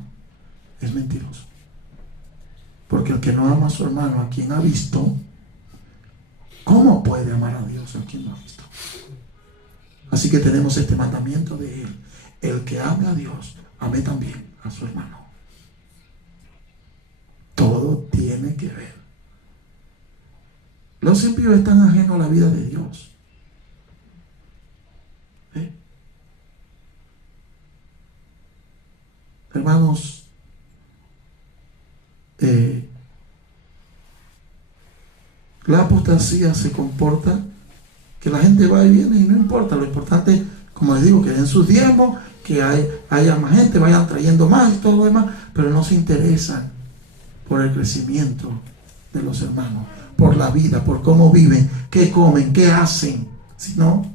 es mentiroso. Porque el que no ama a su hermano, a quien ha visto, ¿cómo puede amar a Dios a quien no ha visto? Así que tenemos este mandamiento de Él: el que ame a Dios, ame también a su hermano. Todo tiene que ver. Los impíos están ajenos a la vida de Dios. Hermanos, la apostasía se comporta que la gente va y viene y no importa. Lo importante, como les digo, que den sus diezmos, que haya más gente, vayan trayendo más y todo lo demás, pero no se interesan por el crecimiento de los hermanos, por la vida, por cómo viven, qué comen, qué hacen. Sino,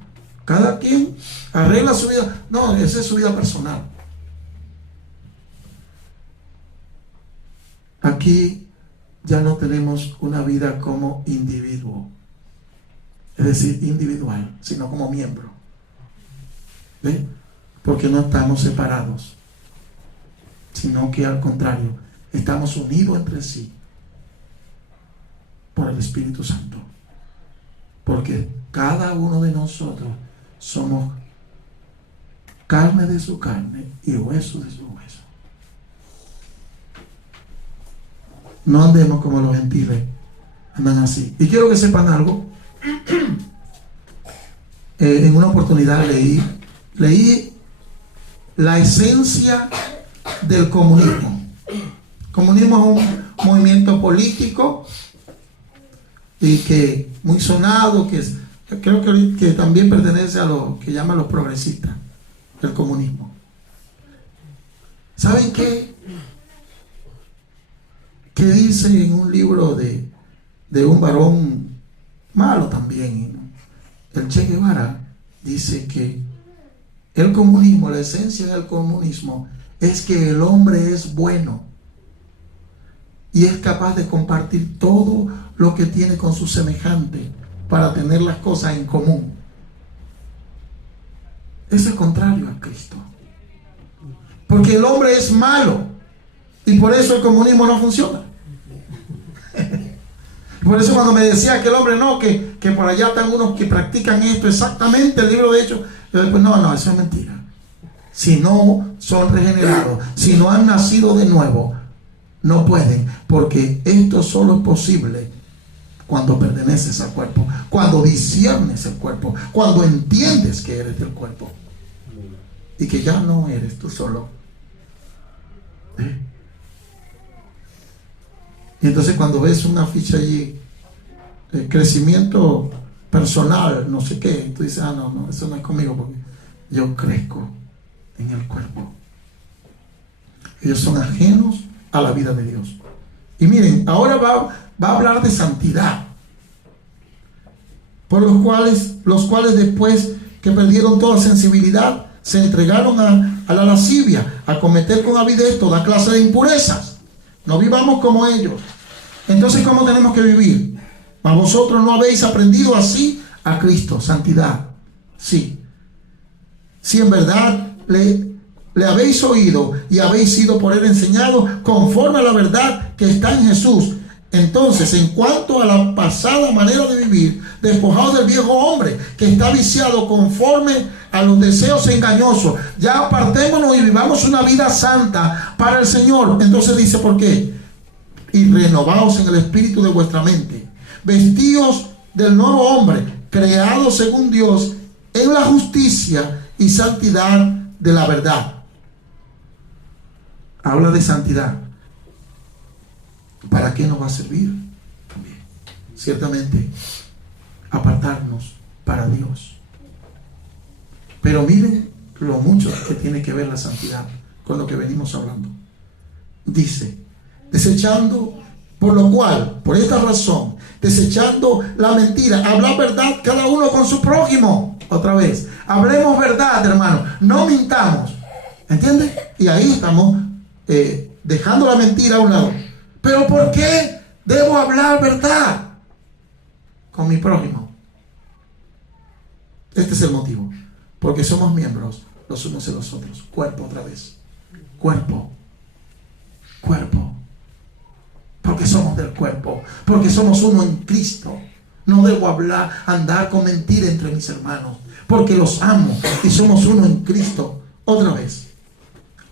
cada quien arregla su vida. No, esa es su vida personal. Aquí ya no tenemos una vida como individuo, es decir, individual, sino como miembro. ¿Ve? Porque no estamos separados, sino que al contrario, estamos unidos entre sí por el Espíritu Santo. Porque cada uno de nosotros somos carne de su carne y hueso de su hueso. No andemos como los gentiles andan así. Y quiero que sepan algo. En una oportunidad leí la esencia del comunismo. El comunismo es un movimiento político y que muy sonado, creo que también pertenece a lo que llaman los progresistas, el comunismo. ¿Saben qué? ¿Qué dice en un libro de un varón malo también, ¿no? El Che Guevara dice que el comunismo, la esencia del comunismo es que el hombre es bueno y es capaz de compartir todo lo que tiene con su semejante para tener las cosas en común. Es el contrario a Cristo, porque el hombre es malo y por eso el comunismo no funciona. Por eso cuando me decía que el hombre no, que por allá están unos que practican esto exactamente, el libro de Hechos, yo después no, eso es mentira. Si no son regenerados, si no han nacido de nuevo, no pueden, porque esto solo es posible cuando perteneces al cuerpo, cuando disiernes el cuerpo, cuando entiendes que eres del cuerpo y que ya no eres tú solo. Y entonces cuando ves una ficha allí, crecimiento personal, no sé qué, tú dices, no, eso no es conmigo, porque yo crezco en el cuerpo. Ellos son ajenos a la vida de Dios. Y miren, ahora va a hablar de santidad, por los cuales después que perdieron toda sensibilidad, se entregaron a la lascivia, a cometer con avidez toda clase de impurezas. No vivamos como ellos. Entonces, ¿cómo tenemos que vivir? Mas vosotros no habéis aprendido así a Cristo, santidad. Sí. Si en verdad le habéis oído y habéis sido por él enseñados conforme a la verdad que está en Jesús. Entonces, en cuanto a la pasada manera de vivir, despojados del viejo hombre que está viciado conforme a los deseos engañosos, ya apartémonos y vivamos una vida santa para el Señor. Entonces dice, ¿por qué? Y renovaos en el espíritu de vuestra mente, vestidos del nuevo hombre, creado según Dios en la justicia y santidad de la verdad. Habla de santidad. ¿Para qué nos va a servir? También, ciertamente, apartarnos para Dios. Pero miren lo mucho que tiene que ver la santidad con lo que venimos hablando. Dice, desechando, por lo cual, por esta razón, desechando la mentira, habla verdad cada uno con su prójimo. Otra vez, hablemos verdad, hermano, no mintamos. ¿Entiendes? Y ahí estamos dejando la mentira a un lado. Pero ¿por qué debo hablar verdad con mi prójimo? Este es el motivo. Porque somos miembros los unos de los otros. Cuerpo otra vez. Cuerpo. Porque somos del cuerpo. Porque somos uno en Cristo. No debo andar con mentira entre mis hermanos. Porque los amo y somos uno en Cristo. Otra vez.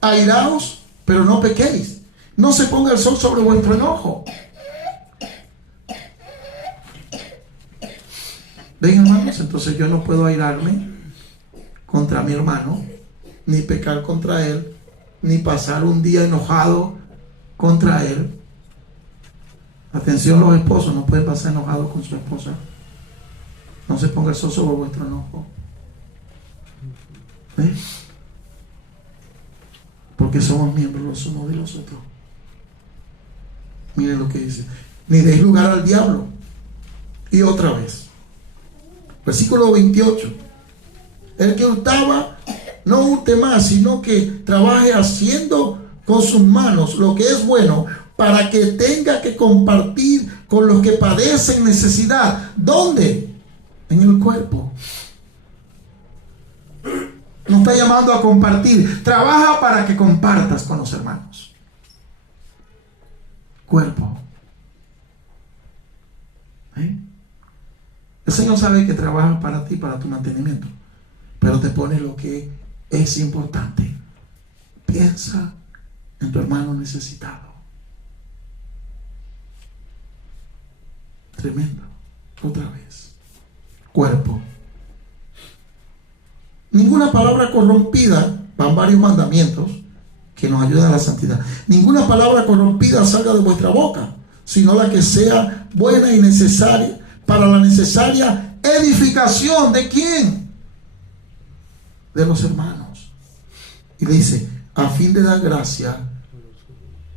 Airaos, pero no pequéis. No se ponga el sol sobre vuestro enojo. ¿Ven, hermanos? Entonces yo no puedo airarme contra mi hermano, ni pecar contra él, ni pasar un día enojado contra él. Atención, los esposos no pueden pasar enojados con su esposa. No se ponga el sol sobre vuestro enojo. ¿Ven? Porque somos miembros los unos de los otros. Miren lo que dice. Ni deis lugar al diablo. Y otra vez. Versículo 28. El que hurtaba, no hurte más, sino que trabaje haciendo con sus manos lo que es bueno, para que tenga que compartir con los que padecen necesidad. ¿Dónde? En el cuerpo. Nos está llamando a compartir. Trabaja para que compartas con los hermanos. Cuerpo. El Señor sabe que trabaja para ti, para tu mantenimiento, pero te pone lo que es importante. Piensa en tu hermano necesitado. Tremendo. Otra vez. Cuerpo. Ninguna palabra corrompida, van varios mandamientos que nos ayudan a la santidad. Ninguna palabra corrompida salga de vuestra boca, sino la que sea buena y necesaria para la necesaria edificación. ¿De quién? De los hermanos. Y le dice, a fin de dar gracia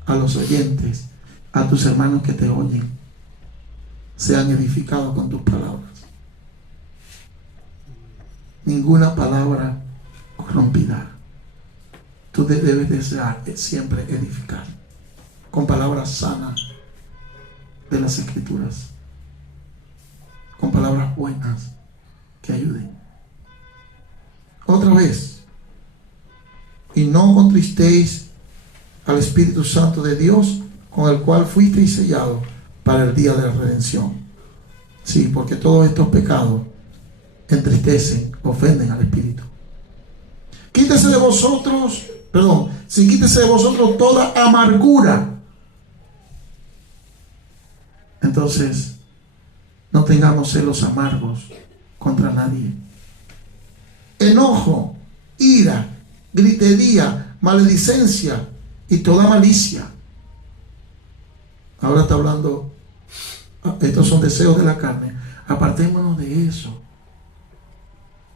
a los oyentes, a tus hermanos que te oyen, sean edificados con tus palabras. Ninguna palabra corrompida. Tú debes desear siempre edificar con palabras sanas de las Escrituras, con palabras buenas que ayuden. Otra vez, y no contristéis al Espíritu Santo de Dios, con el cual fuisteis sellados para el día de la redención. Sí, porque todos estos pecados entristecen, ofenden al Espíritu. Quítese de vosotros, quítese de vosotros toda amargura. Entonces, no tengamos celos amargos contra nadie. Enojo, ira, gritería, maledicencia y toda malicia. Ahora está hablando, estos son deseos de la carne. Apartémonos de eso,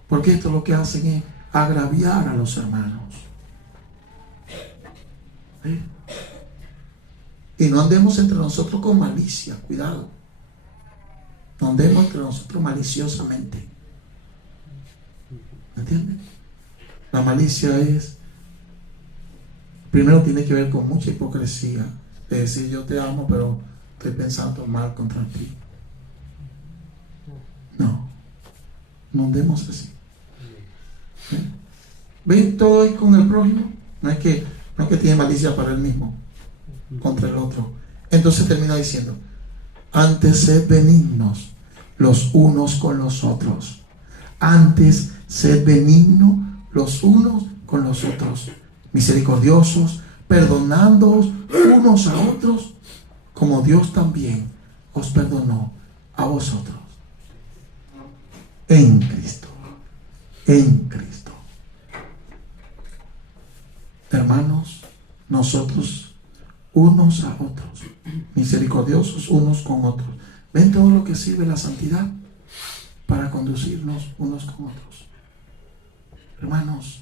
porque esto lo que hacen es agraviar a los hermanos. ¿Sí? Y no andemos entre nosotros con malicia, cuidado. No andemos entre nosotros maliciosamente. ¿Entienden? La malicia primero tiene que ver con mucha hipocresía. Es decir, yo te amo, pero estoy pensando mal contra ti. No andemos así. ¿Ven todo ahí con el prójimo? No es que tiene malicia para él mismo, contra el otro. Entonces termina diciendo, antes sed benignos los unos con los otros. Antes sed benignos los unos con los otros, misericordiosos, perdonándoos unos a otros, como Dios también os perdonó a vosotros. En Cristo. En Cristo. Hermanos, nosotros unos a otros, misericordiosos unos con otros. ¿Ven todo lo que sirve la santidad? Para conducirnos unos con otros. Hermanos,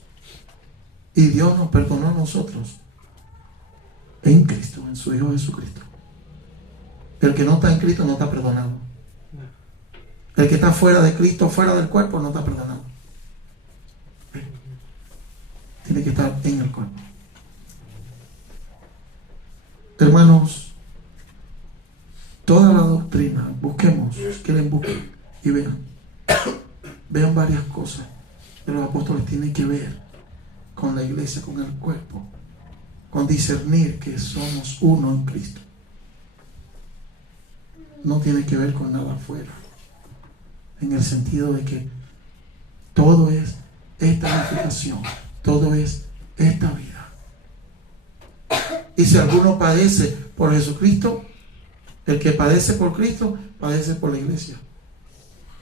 y Dios nos perdonó a nosotros en Cristo, en su Hijo Jesucristo. El que no está en Cristo no está perdonado. El que está fuera de Cristo, fuera del cuerpo, no está perdonado. Tiene que estar en el cuerpo. Hermanos, toda la doctrina, busquemos, quieren buscar y vean. Vean varias cosas de los apóstoles. Tienen que ver con la iglesia, con el cuerpo, con discernir que somos uno en Cristo. No tiene que ver con nada afuera, en el sentido de que todo es esta edificación, todo es esta vida. Y si alguno padece por Jesucristo, el que padece por Cristo, padece por la iglesia,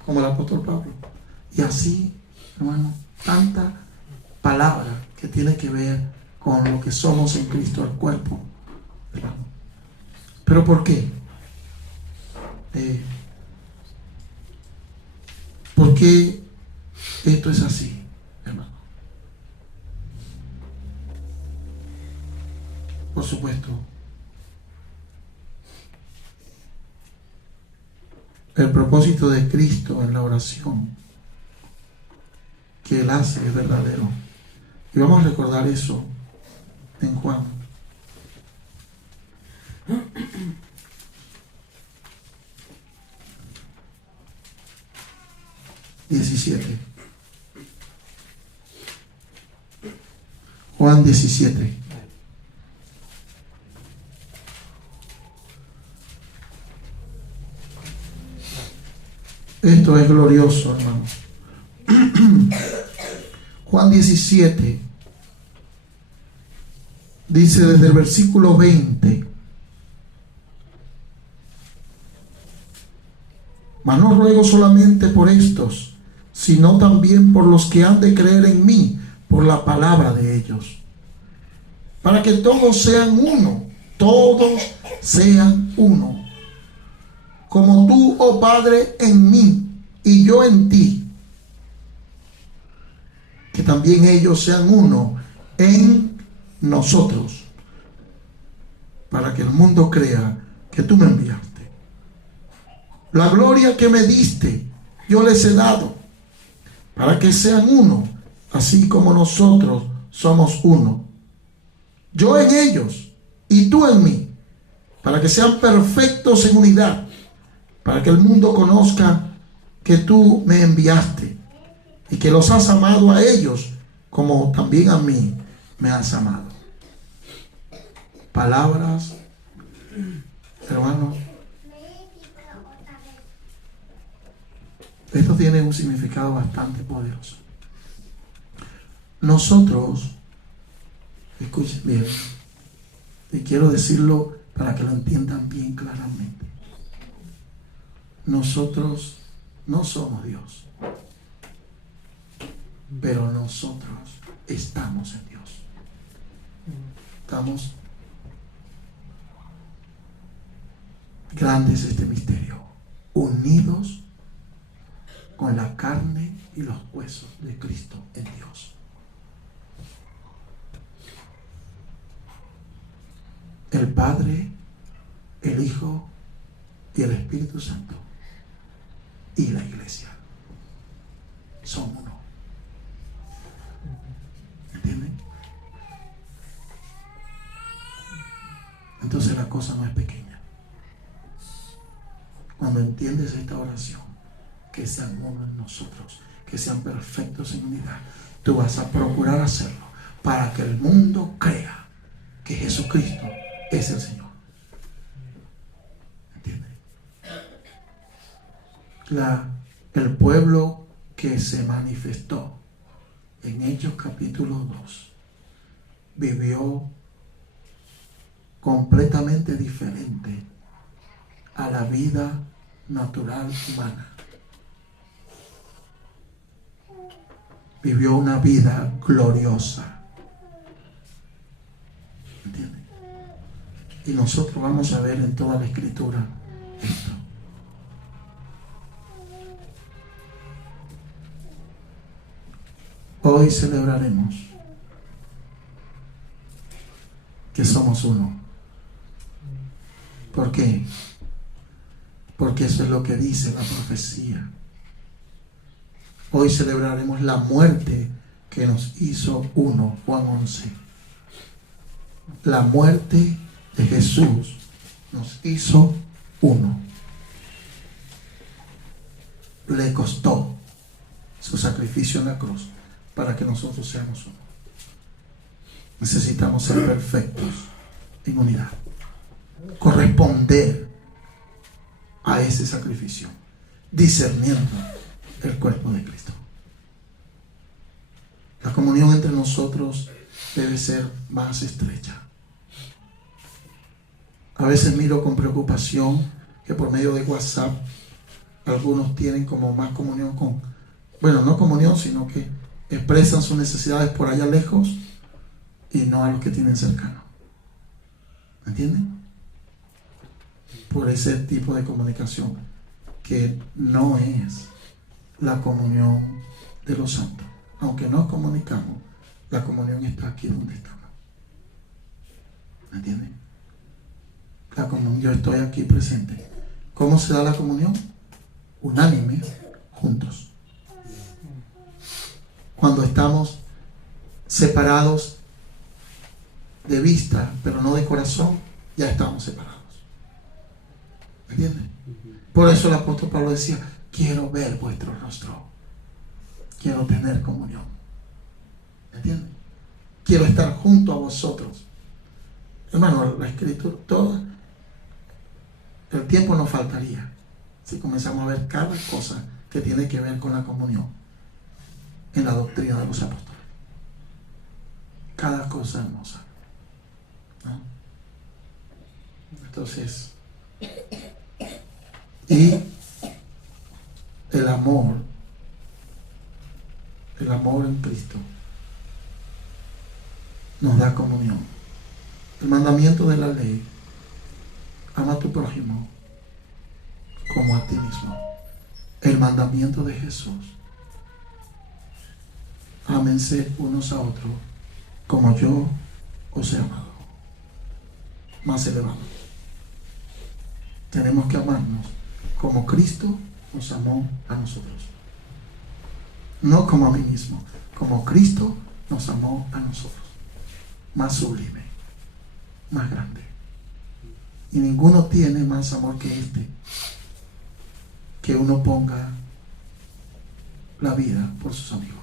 como el apóstol Pablo. Y así, hermano, tanta palabra que tiene que ver con lo que somos en Cristo, el cuerpo, hermano. ¿Pero por qué? ¿Por qué esto es así, hermano? Por supuesto, el propósito de Cristo en la oración que Él hace es verdadero. Y vamos a recordar eso en Juan. Juan 17. Esto es glorioso, hermano. Juan 17 dice desde el versículo 20: mas no ruego solamente por estos, sino también por los que han de creer en mí por la palabra de ellos, para que todos sean uno, como tú, oh Padre, en mí y yo en ti, que también ellos sean uno en nosotros, para que el mundo crea que tú me enviaste. La gloria que me diste, yo les he dado, para que sean uno, así como nosotros somos uno. Yo en ellos y tú en mí, para que sean perfectos en unidad, para que el mundo conozca que tú me enviaste y que los has amado a ellos como también a mí me has amado. Palabras, hermanos, esto tiene un significado bastante poderoso. Nosotros, escuchen bien, y quiero decirlo para que lo entiendan bien claramente. Nosotros no somos Dios, pero nosotros estamos en Dios. Estamos. Grande es este misterio, unidos con la carne y los huesos de Cristo en Dios. El Padre, el Hijo y el Espíritu Santo y la Iglesia son uno. ¿Entienden? Entonces la cosa no es pequeña. Cuando entiendes esta oración, que sean uno en nosotros, que sean perfectos en unidad, tú vas a procurar hacerlo para que el mundo crea que Jesucristo es el Señor. ¿Entiendes? El pueblo que se manifestó en Hechos capítulo 2 vivió completamente diferente a la vida natural humana. Vivió una vida gloriosa. ¿Entienden? Y nosotros vamos a ver en toda la Escritura esto. Hoy celebraremos que somos uno. ¿Por qué? Porque eso es lo que dice la profecía. Hoy celebraremos la muerte que nos hizo uno, Juan 11. La muerte de Jesús nos hizo uno. Le costó su sacrificio en la cruz para que nosotros seamos uno. Necesitamos ser perfectos en unidad, corresponder a ese sacrificio, discerniendo el cuerpo de Cristo. La comunión entre nosotros debe ser más estrecha. A veces miro con preocupación que por medio de WhatsApp algunos tienen como más comunión con, bueno, no comunión, sino que expresan sus necesidades por allá lejos y no a los que tienen cercano. ¿Entienden? Por ese tipo de comunicación que no es la comunión de los santos. Aunque nos comunicamos, la comunión está aquí donde estamos. ¿Entienden? La comunión, yo estoy aquí presente. ¿Cómo se da la comunión? Unánime, juntos. Cuando estamos separados de vista, pero no de corazón, ya estamos separados. ¿Entienden? Por eso el apóstol Pablo decía, quiero ver vuestro rostro. Quiero tener comunión. ¿Entienden? Quiero estar junto a vosotros. Hermano, la escritura, todo el tiempo nos faltaría si comenzamos a ver cada cosa que tiene que ver con la comunión en la doctrina de los apóstoles. Cada cosa hermosa, ¿no? Entonces, y el amor en Cristo nos da comunión. El mandamiento de la ley, ama a tu prójimo como a ti mismo. El mandamiento de Jesús. Ámense unos a otros como yo os he amado. Más elevado. Tenemos que amarnos como Cristo nos amó a nosotros. No como a mí mismo, como Cristo nos amó a nosotros. Más sublime, más grande. Y ninguno tiene más amor que este, que uno ponga la vida por sus amigos.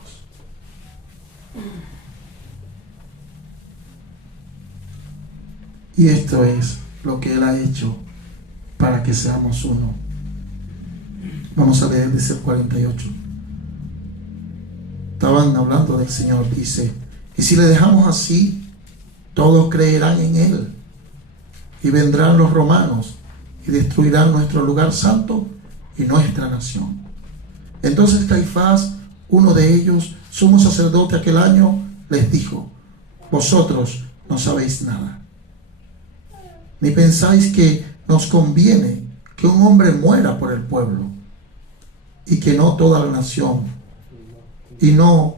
Y esto es lo que Él ha hecho para que seamos uno. Vamos a leer desde el 48. Estaban hablando del Señor, dice: y si le dejamos así, todos creerán en Él, y vendrán los romanos y destruirán nuestro lugar santo y nuestra nación. Entonces Caifás, uno de ellos, sumo sacerdote aquel año, les dijo: vosotros no sabéis nada, ni pensáis que nos conviene que un hombre muera por el pueblo, y que no toda la nación, y no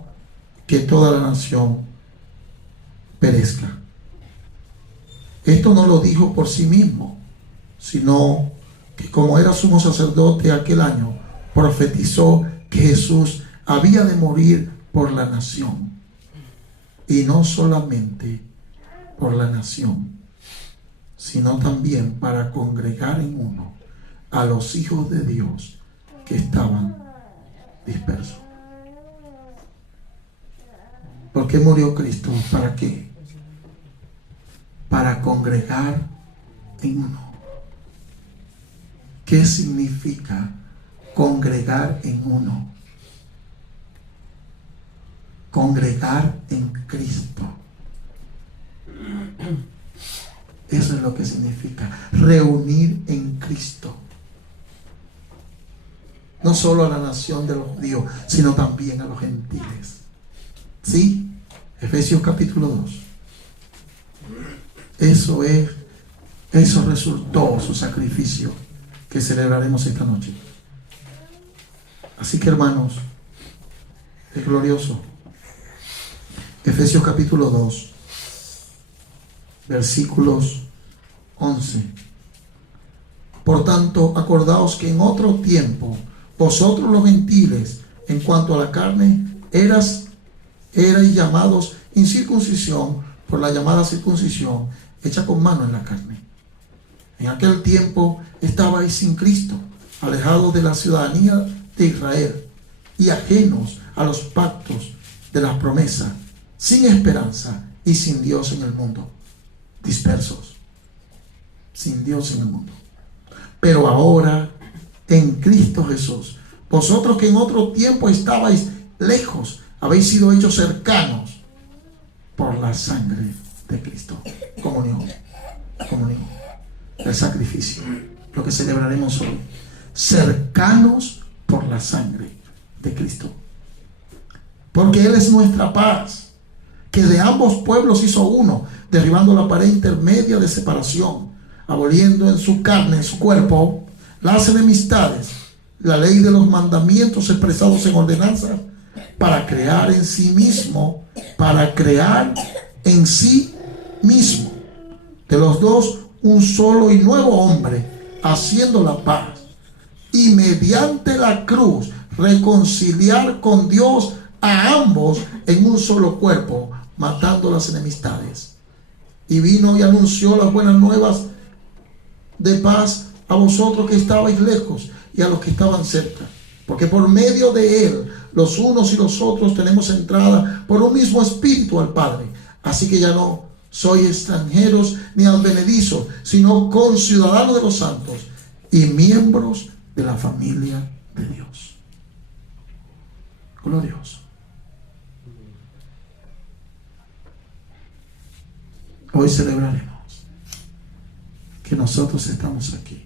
que toda la nación perezca. Esto no lo dijo por sí mismo, sino que como era sumo sacerdote aquel año, profetizó que Jesús había de morir por la nación, y no solamente por la nación, sino también para congregar en uno a los hijos de Dios que estaban dispersos. ¿Por qué murió Cristo? ¿Para qué? Para congregar en uno. ¿Qué significa congregar en uno? Congregar en Cristo. Eso es lo que significa reunir en Cristo. No solo a la nación de los judíos, sino también a los gentiles. ¿Sí? Efesios capítulo 2. Eso resultó su sacrificio que celebraremos esta noche. Así que, hermanos, es glorioso. Efesios capítulo 2, versículos 11. Por tanto, acordaos que en otro tiempo vosotros los gentiles, en cuanto a la carne, erais llamados incircuncisión por la llamada circuncisión hecha con mano en la carne. En aquel tiempo estabais sin Cristo, alejados de la ciudadanía de Israel y ajenos a los pactos de las promesas, sin esperanza y sin Dios en el mundo. Dispersos, sin Dios en el mundo. Pero ahora, en Cristo Jesús, vosotros que en otro tiempo estabais lejos, habéis sido hechos cercanos por la sangre de Cristo. Comunión. El sacrificio, lo que celebraremos hoy. Cercanos por la sangre de Cristo. Porque Él es nuestra paz, que de ambos pueblos hizo uno, derribando la pared intermedia de separación, aboliendo en su carne, en su cuerpo, las enemistades, la ley de los mandamientos expresados en ordenanzas, para crear en sí mismo de los dos un solo y nuevo hombre, haciendo la paz, y mediante la cruz reconciliar con Dios a ambos en un solo cuerpo, matando las enemistades. Y vino y anunció las buenas nuevas de paz a vosotros que estabais lejos y a los que estaban cerca, porque por medio de Él los unos y los otros tenemos entrada por un mismo espíritu al Padre. Así que ya no sois extranjeros ni advenedizos, sino conciudadanos de los santos y miembros de la familia de Dios. Glorioso. Hoy celebraremos que nosotros estamos aquí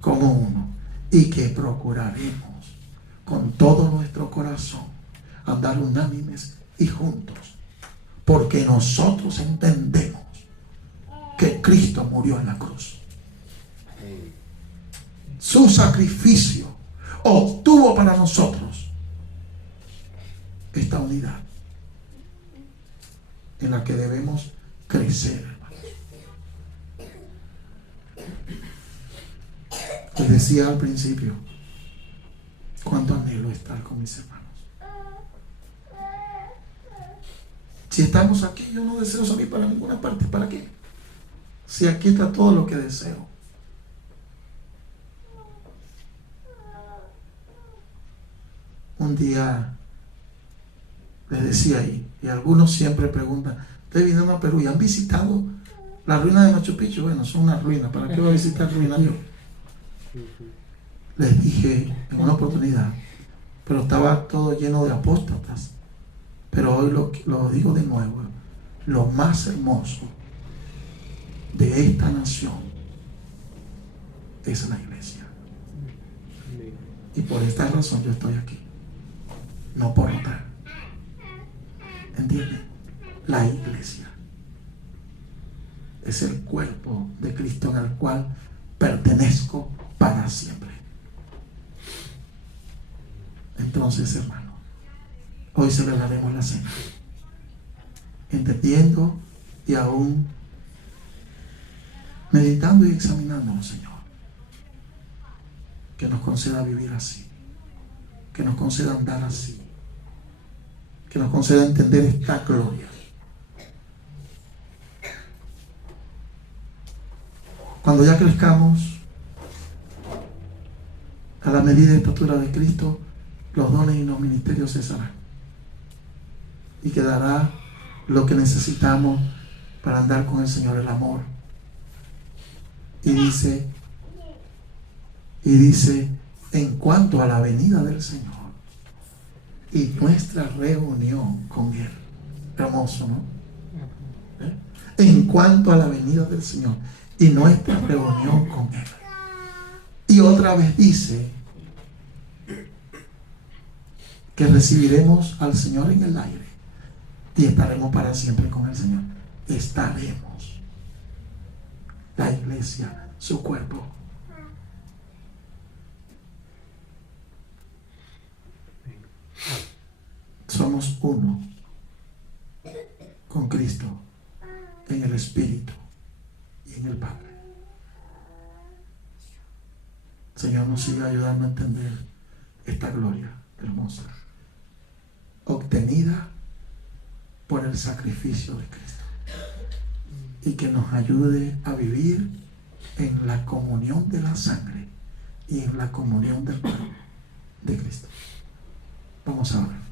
como uno y que procuraremos con todo nuestro corazón andar unánimes y juntos, porque nosotros entendemos que Cristo murió en la cruz. su sacrificio obtuvo para nosotros esta unidad en la que debemos crecer, hermanos. Les decía al principio cuánto anhelo estar con mis hermanos. Si estamos aquí, yo no deseo salir para ninguna parte. ¿Para qué? Si aquí está todo lo que deseo. Un día les decía ahí, y algunos siempre preguntan, ¿ustedes vinieron a Perú y han visitado la ruina de Machu Picchu? Bueno, son una ruina, ¿para qué voy a visitar ruinas yo? Les dije en una oportunidad, pero estaba todo lleno de apóstatas. Pero hoy lo digo de nuevo, lo más hermoso de esta nación es la iglesia. Y por esta razón yo estoy aquí, no por otra. ¿Entienden? La iglesia es el cuerpo de Cristo en el cual pertenezco para siempre. Entonces, hermano, hoy celebraremos la cena, entendiendo y aún meditando y examinando, Señor, que nos conceda vivir así, que nos conceda andar así, que nos conceda entender esta gloria. Cuando ya crezcamos a la medida y estatura de Cristo, los dones y los ministerios cesarán y quedará lo que necesitamos para andar con el Señor, el amor. Y dice en cuanto a la venida del Señor y nuestra reunión con Él. Hermoso, ¿no? En cuanto a la venida del Señor y nuestra reunión con Él. Y otra vez dice que recibiremos al Señor en el aire y estaremos para siempre con el Señor. Estaremos. La iglesia, su cuerpo. Somos uno con Cristo en el Espíritu y en el Padre. Señor, nos siga ayudando a entender esta gloria hermosa, obtenida por el sacrificio de Cristo, y que nos ayude a vivir en la comunión de la sangre y en la comunión del cuerpo de Cristo. Vamos a orar.